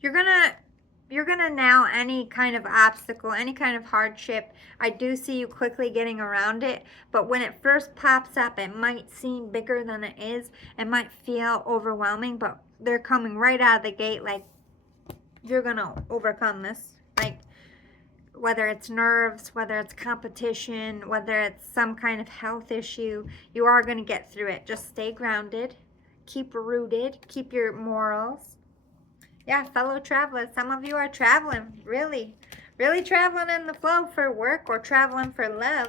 You're gonna now, any kind of obstacle, any kind of hardship, I do see you quickly getting around it, but when it first pops up, it might seem bigger than it is. It might feel overwhelming, but they're coming right out of the gate like, you're gonna overcome this. Like, whether it's nerves, whether it's competition, whether it's some kind of health issue, you are going to get through it. Just stay grounded. keep rooted, keep your morals. Yeah, fellow travelers, some of you are traveling, really traveling in the flow for work or traveling for love.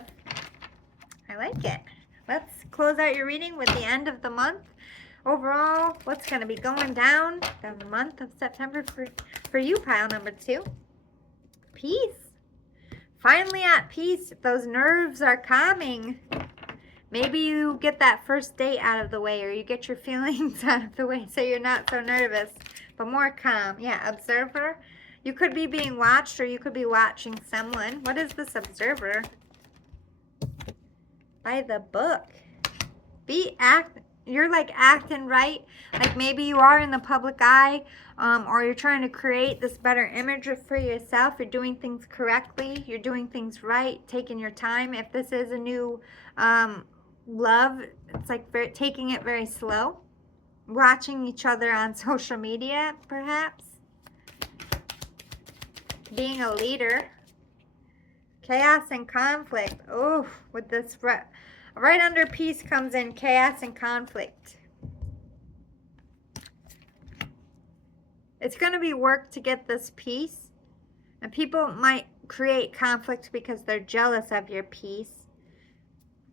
I like it. Let's close out your reading with the end of the month. Overall, what's going to be going down the month of September for you, pile number 2? Peace. Finally at peace. Those nerves are calming. Maybe you get that first date out of the way, or you get your feelings out of the way so you're not so nervous, but more calm. Yeah, observer. You could be being watched, or you could be watching someone. What is this observer? By the book. You're like acting right. Like maybe you are in the public eye, or you're trying to create this better image for yourself. You're doing things correctly. You're doing things right, taking your time. If this is a new love, it's like taking it very slow. Watching each other on social media, perhaps. Being a leader. Chaos and conflict. Oh, with this right under peace comes in chaos and conflict. It's going to be work to get this peace. And people might create conflict because they're jealous of your peace.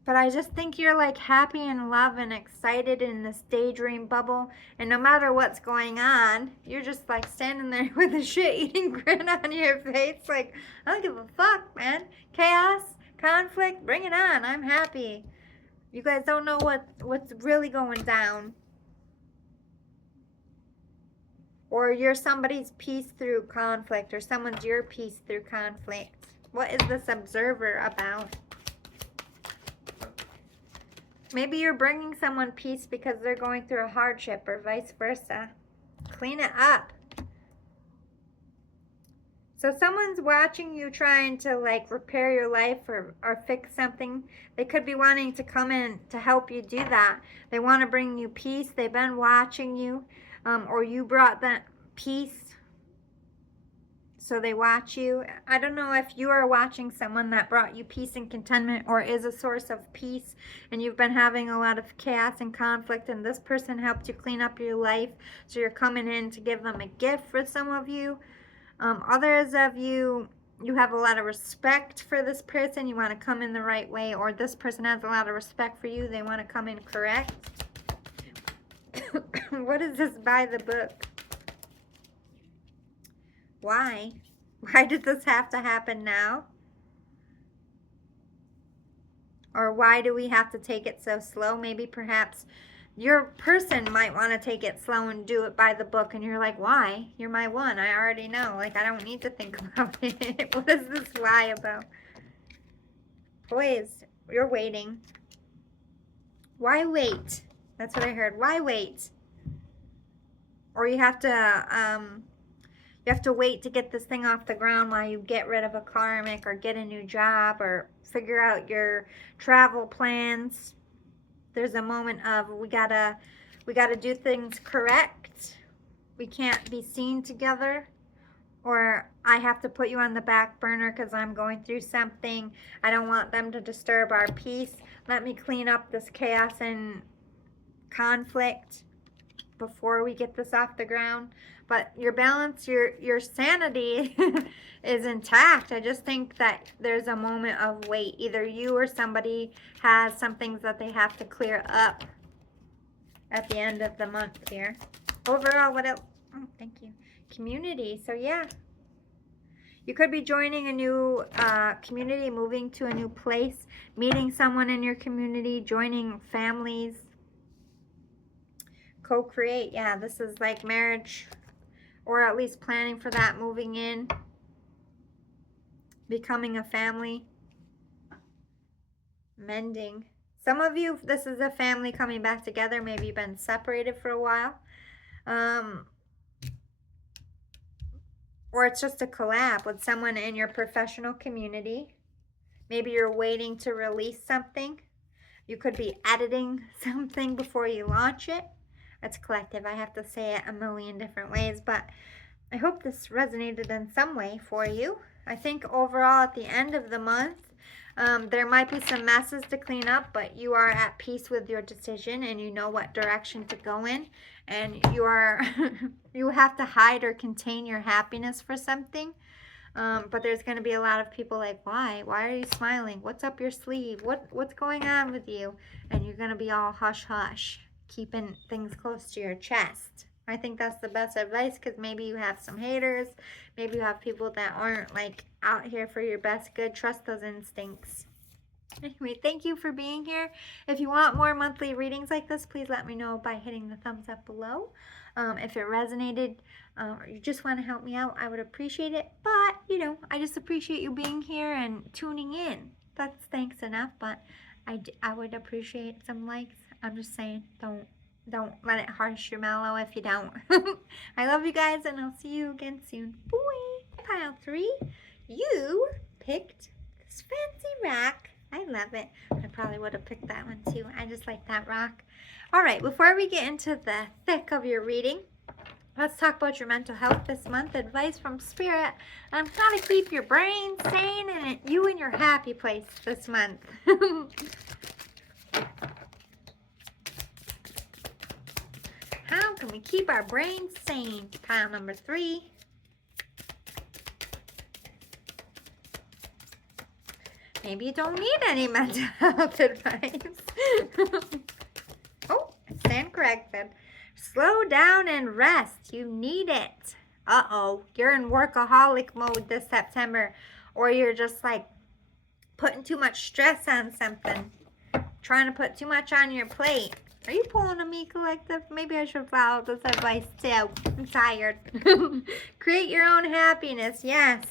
But I just think you're like happy and in love and excited in this daydream bubble. And no matter what's going on, you're just like standing there with a shit-eating grin on your face. Like, I don't give a fuck, man. Chaos, conflict, bring it on. I'm happy. You guys don't know what's really going down. Or you're somebody's peace through conflict, or someone's your peace through conflict. What is this observer about? Maybe you're bringing someone peace because they're going through a hardship, or vice versa. Clean it up. So someone's watching you trying to like repair your life or fix something. They could be wanting to come in to help you do that. They want to bring you peace. They've been watching you, or you brought that peace. So they watch you. I don't know if you are watching someone that brought you peace and contentment, or is a source of peace, and you've been having a lot of chaos and conflict, and this person helped you clean up your life. So you're coming in to give them a gift for some of you. Others of you, you have a lot of respect for this person. You want to come in the right way, or this person has a lot of respect for you. They want to come in correct. What is this by the book? Why? Why did this have to happen now? Or why do we have to take it so slow? Maybe perhaps your person might want to take it slow and do it by the book, and you're like, why? You're my one. I already know. Like, I don't need to think about it. What is this why about? Boys, you're waiting. Why wait? That's what I heard. Why wait? Or you have to wait to get this thing off the ground while you get rid of a karmic, or get a new job, or figure out your travel plans. There's a moment of we gotta do things correct. We can't be seen together, or I have to put you on the back burner because I'm going through something. I don't want them to disturb our peace. Let me clean up this chaos and conflict before we get this off the ground. But your balance, your sanity is intact. I just think that there's a moment of wait. Either you or somebody has some things that they have to clear up at the end of the month here. Overall, what else? Oh, thank you. Community. So yeah, you could be joining a new community, moving to a new place, meeting someone in your community, joining families. Co-create. Yeah, this is like marriage, or at least planning for that, moving in, becoming a family, mending. Some of you, this is a family coming back together. Maybe you've been separated for a while. Or it's just a collab with someone in your professional community. Maybe you're waiting to release something. You could be editing something before you launch it. It's collective. I have to say it a million different ways, but I hope this resonated in some way for you. I think overall at the end of the month, There might be some messes to clean up, but you are at peace with your decision and you know what direction to go in. And you are, you have to hide or contain your happiness for something. But there's going to be a lot of people like, why? Why are you smiling? What's up your sleeve? What's going on with you? And you're going to be all hush hush, keeping things close to your chest. I think that's the best advice because maybe you have some haters. Maybe you have people that aren't like out here for your best good. Trust those instincts. Anyway, thank you for being here. If you want more monthly readings like this, please let me know by hitting the thumbs up below. If it resonated or you just want to help me out, I would appreciate it. But, you know, I just appreciate you being here and tuning in. That's thanks enough, but I would appreciate some likes. I'm just saying, don't let it harsh your mellow if you don't. I love you guys, and I'll see you again soon. Boy, pile 3, you picked this fancy rock. I love it. I probably would have picked that one too. I just like that rock. All right, before we get into the thick of your reading, let's talk about your mental health this month. Advice from Spirit on how to keep your brain sane and you in your happy place this month. How can we keep our brains sane? Pile number 3. Maybe you don't need any mental health advice. Oh, stand corrected. Slow down and rest. You need it. Uh-oh, you're in workaholic mode this September, or you're just like putting too much stress on something, trying to put too much on your plate. Are you pulling a me, collective? Maybe I should follow this advice too. I'm tired. Create your own happiness. Yes.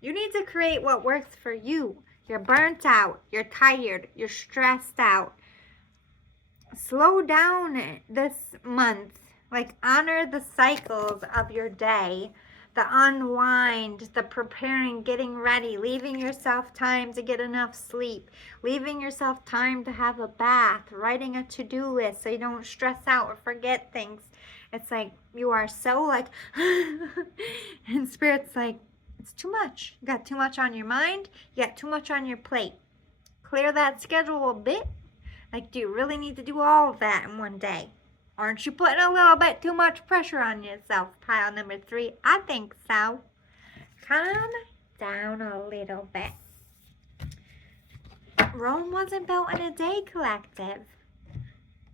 You need to create what works for you. You're burnt out. You're tired. You're stressed out. Slow down this month. Like, honor the cycles of your day. The unwind, the preparing, getting ready, leaving yourself time to get enough sleep, leaving yourself time to have a bath, writing a to-do list so you don't stress out or forget things. It's like you are so like, and Spirit's like, it's too much. You got too much on your mind. You got too much on your plate. Clear that schedule a bit. Like, do you really need to do all of that in one day? Aren't you putting a little bit too much pressure on yourself? Pile number 3. I think so. Calm down a little bit. Rome wasn't built in a day, collective.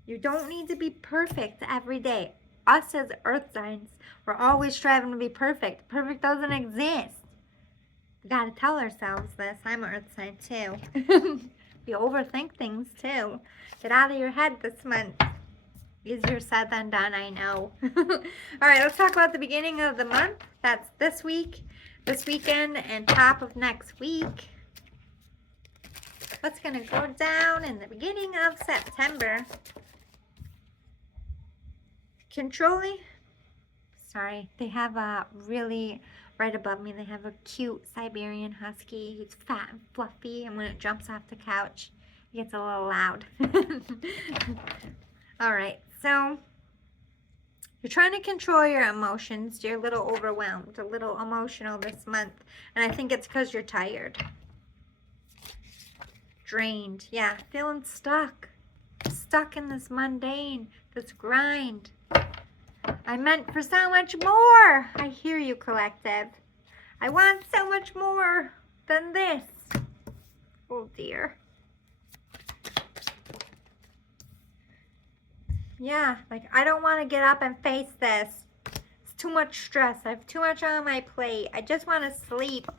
You don't need to be perfect every day. Us as earth signs, we're always striving to be perfect. Perfect doesn't exist. We gotta tell ourselves this. I'm an earth sign too. You overthink things too. Get out of your head this month. Easier said than done, I know. All right, let's talk about the beginning of the month. That's this week, this weekend, and top of next week. What's going to go down in the beginning of September? Controlling. Sorry, they have a really, right above me, they have a cute Siberian Husky who's fat and fluffy, and when it jumps off the couch, it gets a little loud. All right, so you're trying to control your emotions. You're a little overwhelmed, a little emotional this month, and I think it's because you're tired. Drained, yeah, feeling stuck in this mundane, this grind. I meant for so much more. I hear you, collective. I want so much more than this. Oh dear. Yeah, like I don't want to get up and face this. It's too much stress. I have too much on my plate. I just want to sleep.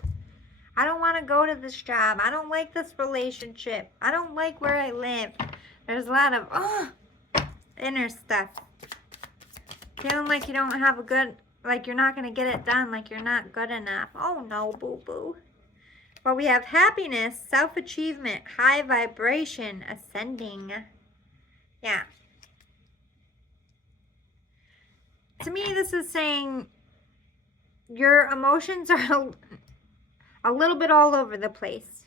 I don't want to go to this job. I don't like this relationship. I don't like where I live. There's a lot of inner stuff. Feeling like you don't have a good, like you're not going to get it done, like you're not good enough. Oh no, boo-boo. Well, we have happiness, self-achievement, high vibration, ascending. Yeah. To me, this is saying your emotions are a little bit all over the place.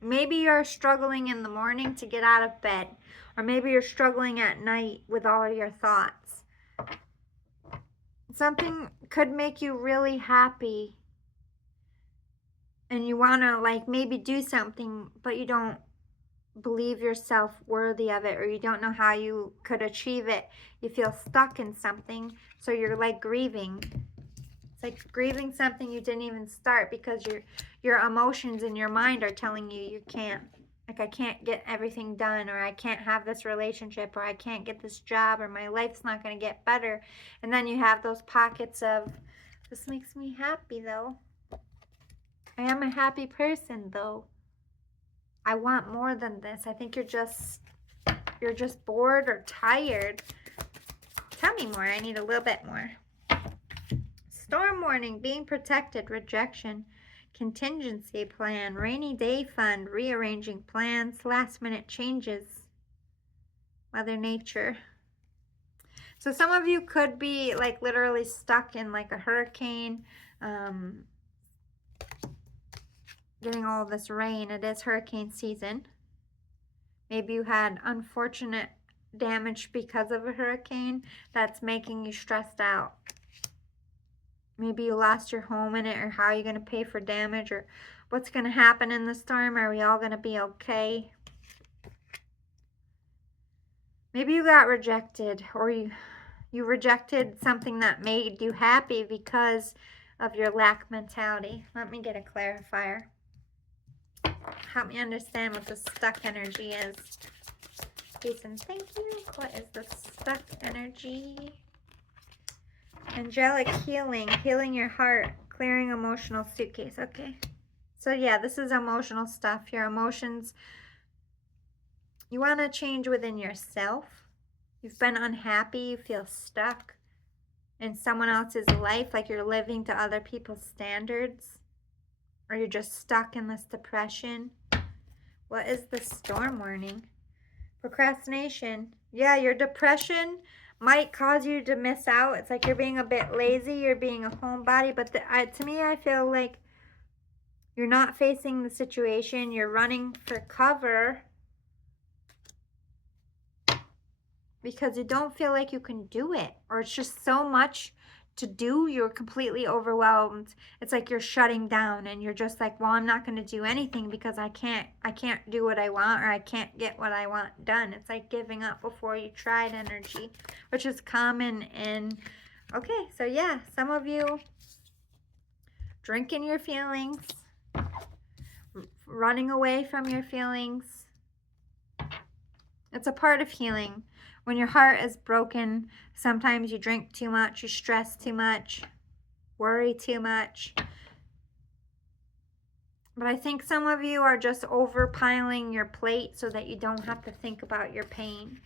Maybe you're struggling in the morning to get out of bed, or maybe you're struggling at night with all of your thoughts. Something could make you really happy and you want to like maybe do something, but you don't believe yourself worthy of it, or you don't know how you could achieve it. You feel stuck in something, so you're like grieving. It's like grieving something you didn't even start because your emotions in your mind are telling you you can't. Like, I can't get everything done, or I can't have this relationship, or I can't get this job, or my life's not going to get better. And then you have those pockets of, this makes me happy though. I am a happy person though. I want more than this. I think you're just bored or tired. Tell me more. I need a little bit more. Storm warning, being protected, rejection, contingency plan, rainy day fund, rearranging plans, last minute changes, Mother Nature. So some of you could be like literally stuck in like a hurricane, getting all this rain. It is hurricane season. Maybe you had unfortunate damage because of a hurricane that's making you stressed out. Maybe you lost your home in it, or how are you going to pay for damage, or what's going to happen in the storm? Are we all going to be okay? Maybe you got rejected, or you rejected something that made you happy because of your lack mentality. Let me get a clarifier. Help me understand what the stuck energy is. Jason, thank you. What is the stuck energy? Angelic healing, healing your heart, clearing emotional suitcase. Okay. So yeah, this is emotional stuff. Your emotions, you want to change within yourself. You've been unhappy, you feel stuck in someone else's life, like you're living to other people's standards, or you're just stuck in this depression. What is the storm warning? Procrastination. Yeah, your depression might cause you to miss out. It's like you're being a bit lazy, you're being a homebody, but to me, I feel like you're not facing the situation, you're running for cover because you don't feel like you can do it, or it's just so much to do, you're completely overwhelmed. It's like you're shutting down, and you're just like, well, I'm not going to do anything because I can't do what I want, or I can't get what I want done. It's like giving up before you tried energy, which is common in, okay, so yeah, some of you drinking your feelings, running away from your feelings. It's a part of healing. When your heart is broken, sometimes you drink too much, you stress too much, worry too much. But I think some of you are just overpiling your plate so that you don't have to think about your pain.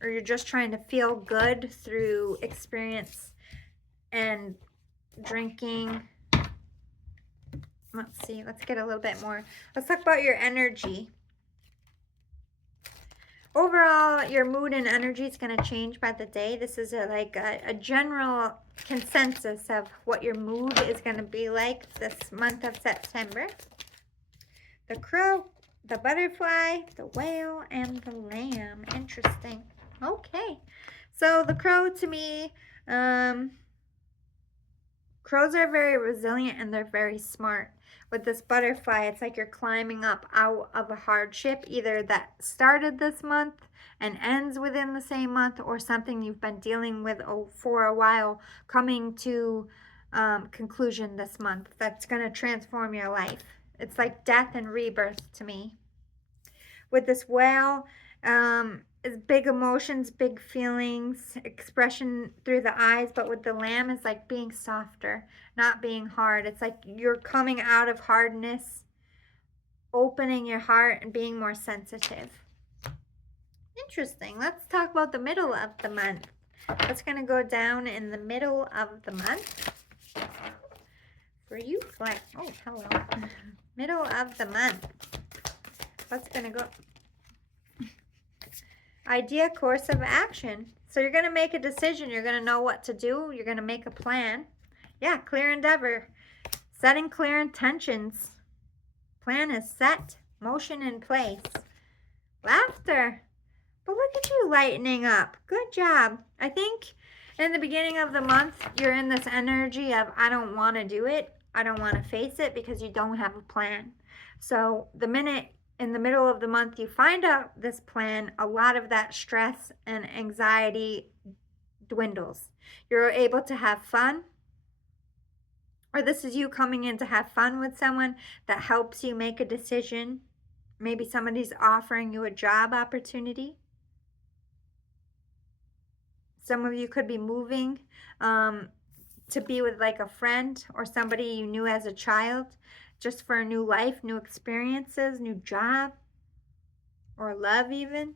Or you're just trying to feel good through experience and drinking. Let's see, let's get a little bit more. Let's talk about your energy. Overall, your mood and energy is going to change by the day. This is a general consensus of what your mood is going to be like this month of September. The crow, the butterfly, the whale, and the lamb. Interesting. Okay. So the crow, to me, crows are very resilient and they're very smart. With this butterfly, it's like you're climbing up out of a hardship, either that started this month and ends within the same month, or something you've been dealing with for a while coming to conclusion this month that's going to transform your life. It's like death and rebirth to me. With this whale, it's big emotions, big feelings, expression through the eyes, but with the lamb, it's like being softer, not being hard. It's like you're coming out of hardness, opening your heart, and being more sensitive. Interesting. Let's talk about the middle of the month. What's going to go down in the middle of the month for you? Like, oh, hello. Middle of the month. What's going to go? Idea, course of action. So you're going to make a decision. You're going to know what to do. You're going to make a plan. Yeah, clear endeavor. Setting clear intentions. Plan is set. Motion in place. Laughter. But look at you lightening up. Good job. I think In the beginning of the month, you're in this energy of, I don't want to do it. I don't want to face it because you don't have a plan. So the minute in the middle of the month you find out this plan, a lot of that stress and anxiety dwindles. You're able to have fun, or this is you coming in to have fun with someone that helps you make a decision. Maybe somebody's offering you a job opportunity. Some of you could be moving to be with like a friend or somebody you knew as a child, just for a new life, new experiences, new job, or love even.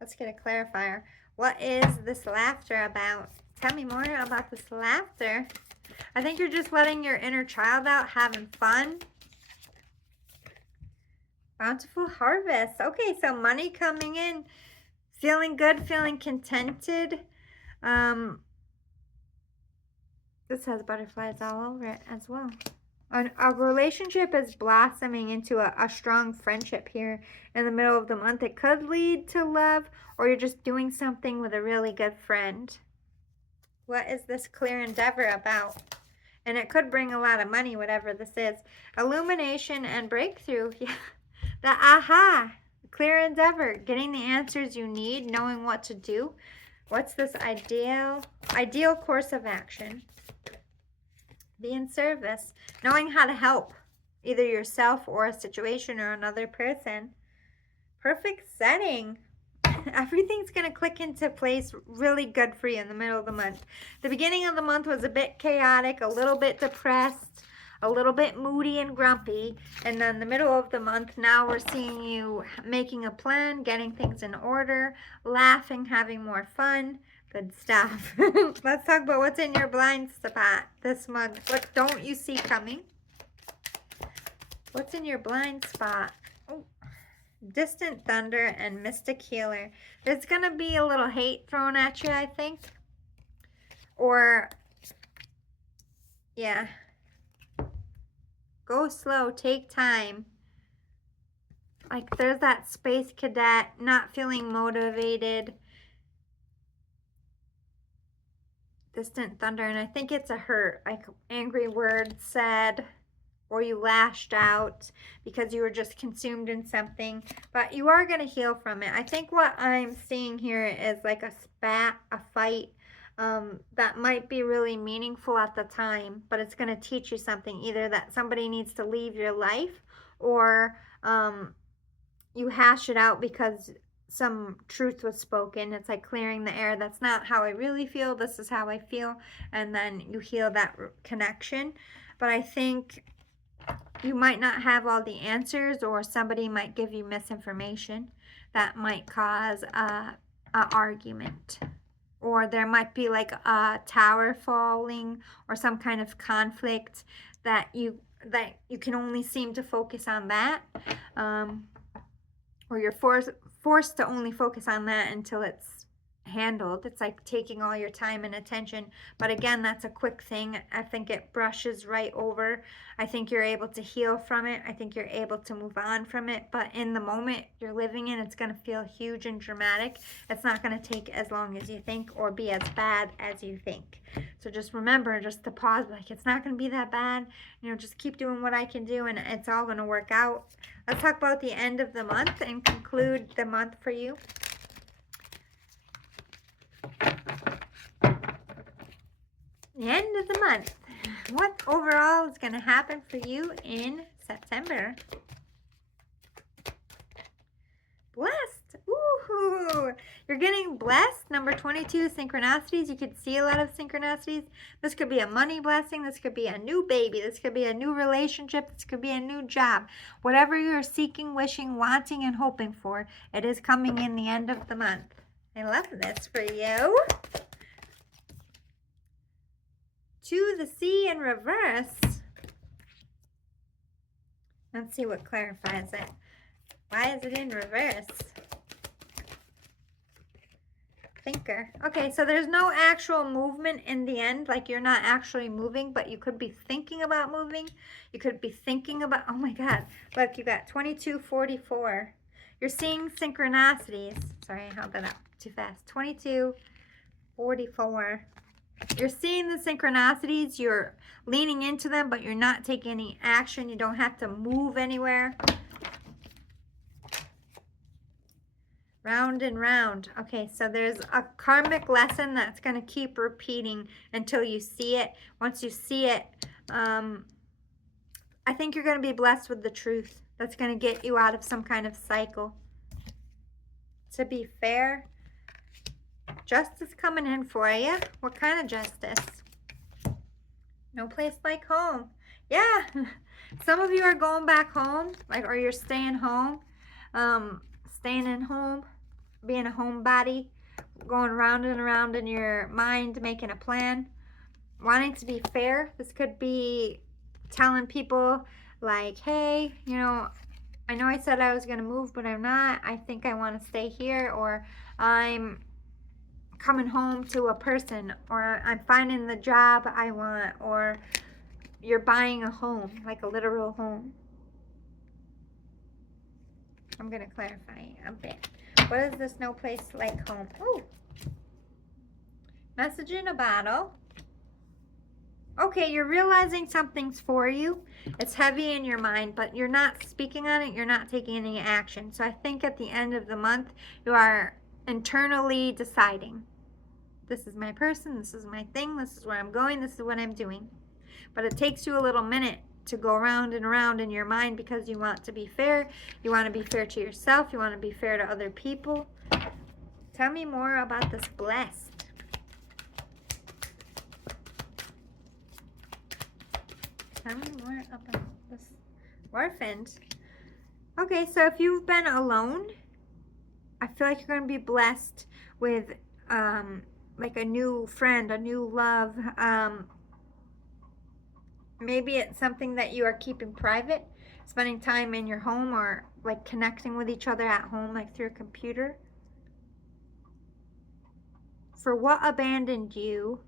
Let's get a clarifier. What is this laughter about? Tell me more about this laughter. I think you're just letting your inner child out, having fun. Bountiful harvest. Okay, so money coming in, feeling good, feeling contented. This has butterflies all over it as well. A relationship is blossoming into a strong friendship here in the middle of the month. It could lead to love, or you're just doing something with a really good friend. What is this clear endeavor about? And it could bring a lot of money, whatever this is. Illumination and breakthrough. Yeah. The aha. Clear endeavor. Getting the answers you need, knowing what to do. What's this ideal course of action? Be in service. Knowing how to help either yourself or a situation or another person. Perfect setting. Everything's going to click into place really good for you in the middle of the month. The beginning of the month was a bit chaotic, a little bit depressed, a little bit moody and grumpy. And then the middle of the month, now we're seeing you making a plan, getting things in order, laughing, having more fun. Good stuff. Let's talk about what's in your blind spot this month. What don't you see coming? What's in your blind spot? Oh. Distant thunder and mystic healer. There's going to be a little hate thrown at you, I think. Or, yeah. Go slow. Take time. Like, there's that space cadet not feeling motivated. Distant thunder. And I think it's a hurt. Like, angry words said. Or you lashed out because you were just consumed in something. But you are going to heal from it. I think what I'm seeing here is like a spat, a fight that might be really meaningful at the time. But it's going to teach you something. Either that somebody needs to leave your life, or you hash it out because some truth was spoken. It's like clearing the air. That's not how I really feel. This is how I feel. And then you heal that connection. But I think you might not have all the answers, or somebody might give you misinformation that might cause a argument, or there might be like a tower falling or some kind of conflict that you can only seem to focus on that, or you're forced to only focus on that until it's handled. It's like taking all your time and attention, but again, that's a quick thing. I think it brushes right over. I think you're able to heal from it. I think you're able to move on from it, but in the moment you're living in, it's going to feel huge and dramatic. It's not going to take as long as you think or be as bad as you think. So just remember, just to pause, like, it's not going to be that bad. Just keep doing what I can do and it's all going to work out. Let's talk about the end of the month and conclude the month for you. The end of the month. What overall is going to happen for you in September? Blessed. Ooh, you're getting blessed. Number 22, synchronicities. You could see a lot of synchronicities. This could be a money blessing. This could be a new baby. This could be a new relationship. This could be a new job. Whatever you're seeking, wishing, wanting, and hoping for, it is coming in the end of the month. I love this for you. To the sea in reverse. Let's see what clarifies it. Why is it in reverse? Thinker. Okay, so there's no actual movement in the end. Like, you're not actually moving, but you could be thinking about moving. You could be thinking about, oh my God. Look, you got 2244. You're seeing synchronicities. Sorry, I held that up too fast. 22, 44. You're seeing the synchronicities, you're leaning into them, but you're not taking any action. You don't have to move anywhere. Round and round. Okay, so there's a karmic lesson that's going to keep repeating until you see it. Once you see it, I think you're going to be blessed with the truth. That's going to get you out of some kind of cycle. To be fair, justice coming in for you. What kind of justice? No place like home. Yeah, some of you are going back home, or you're staying home, staying in home, being a homebody, going round and around in your mind, making a plan, wanting to be fair. This could be telling people like, hey, I know I said I was going to move, but I'm not. I think I want to stay here, or I'm coming home to a person, or I'm finding the job I want, or you're buying a home, like a literal home. I'm going to clarify a bit. What is this no place like home? Oh, message in a bottle. Okay, you're realizing something's for you. It's heavy in your mind, but you're not speaking on it. You're not taking any action. So I think at the end of the month, you are internally deciding, this is my person, this is my thing, this is where I'm going, this is what I'm doing. But it takes you a little minute to go around and around in your mind because you want to be fair. You want to be fair to yourself. You want to be fair to other people. Tell me more about this blessed. Tell me more about this orphaned. Okay, so if you've been alone, I feel like you're going to be blessed with like a new friend, a new love. Maybe it's something that you are keeping private, spending time in your home, or like connecting with each other at home, like through a computer. For what abandoned you,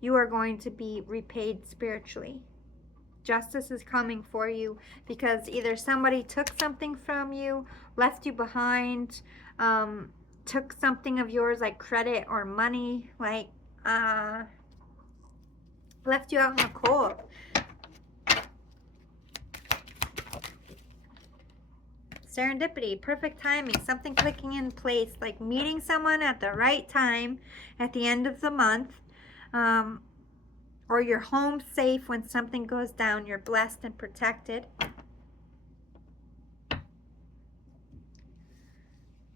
you are going to be repaid spiritually. Justice is coming for you because either somebody took something from you, left you behind, took something of yours like credit or money, like left you out in the cold. Serendipity, perfect timing, something clicking in place, like meeting someone at the right time at the end of the month, or you're home safe when something goes down. You're blessed and protected. Let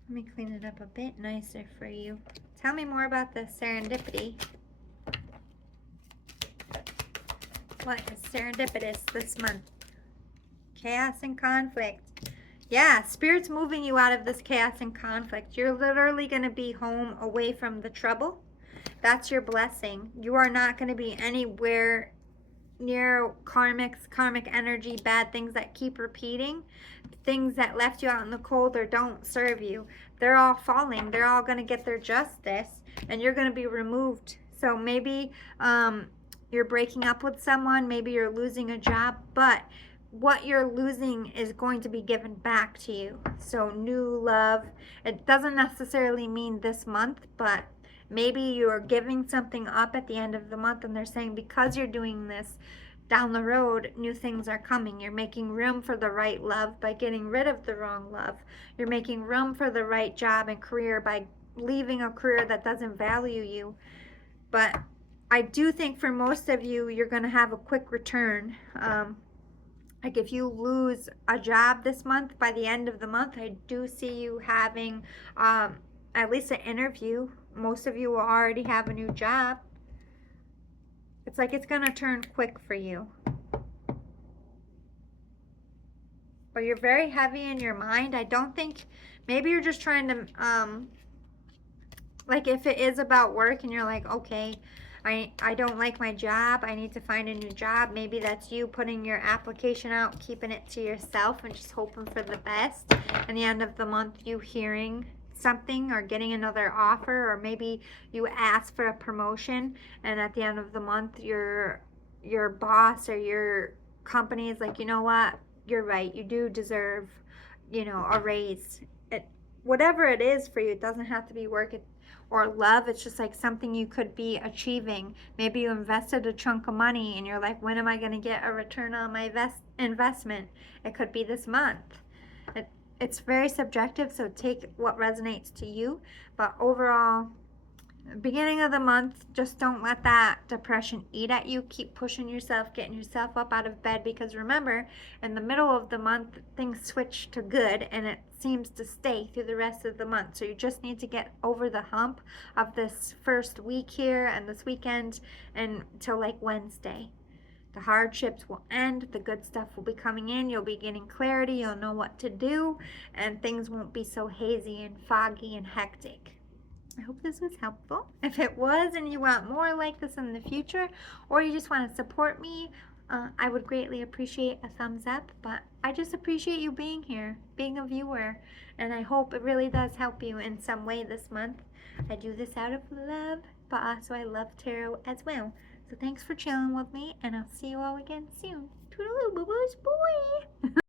me clean it up a bit nicer for you. Tell me more about the serendipity. What is serendipitous this month? Chaos and conflict. Yeah, Spirit's moving you out of this chaos and conflict. You're literally going to be home away from the trouble. That's your blessing. You are not going to be anywhere near karmic energy, bad things that keep repeating, things that left you out in the cold or don't serve you. They're all falling. They're all going to get their justice, and you're going to be removed. So maybe you're breaking up with someone. Maybe you're losing a job, but what you're losing is going to be given back to you. So new love. It doesn't necessarily mean this month, but maybe you're giving something up at the end of the month, and they're saying because you're doing this, down the road, new things are coming. You're making room for the right love by getting rid of the wrong love. You're making room for the right job and career by leaving a career that doesn't value you. But I do think for most of you, you're going to have a quick return. Like if you lose a job this month, by the end of the month, I do see you having at least an interview. Most of you will already have a new job. It's like it's going to turn quick for you. But you're very heavy in your mind. I don't think, maybe you're just trying to, like if it is about work and you're like, okay, I don't like my job, I need to find a new job. Maybe that's you putting your application out, keeping it to yourself and just hoping for the best. And the end of the month, you hearing something or getting another offer, or maybe you ask for a promotion and at the end of the month your boss or your company is like, you know what, you're right, you do deserve, a raise. Whatever it is for you, it doesn't have to be work. or love. It's just like something you could be achieving. Maybe you invested a chunk of money and you're like, when am I going to get a return on my investment? It could be this month. It's very subjective, so take what resonates to you. But overall, beginning of the month, just don't let that depression eat at you. Keep pushing yourself, getting yourself up out of bed, because remember, in the middle of the month things switch to good, and it seems to stay through the rest of the month. So you just need to get over the hump of this first week here and this weekend until like Wednesday. The hardships will end, the good stuff will be coming in, you'll be getting clarity, you'll know what to do, and things won't be so hazy and foggy and hectic. I hope this was helpful. If it was and you want more like this in the future, or you just want to support me, I would greatly appreciate a thumbs up. But I just appreciate you being here, being a viewer, and I hope it really does help you in some way this month. I do this out of love, but also I love tarot as well. So thanks for chilling with me, and I'll see you all again soon. Toodaloo, boo-boos, boy!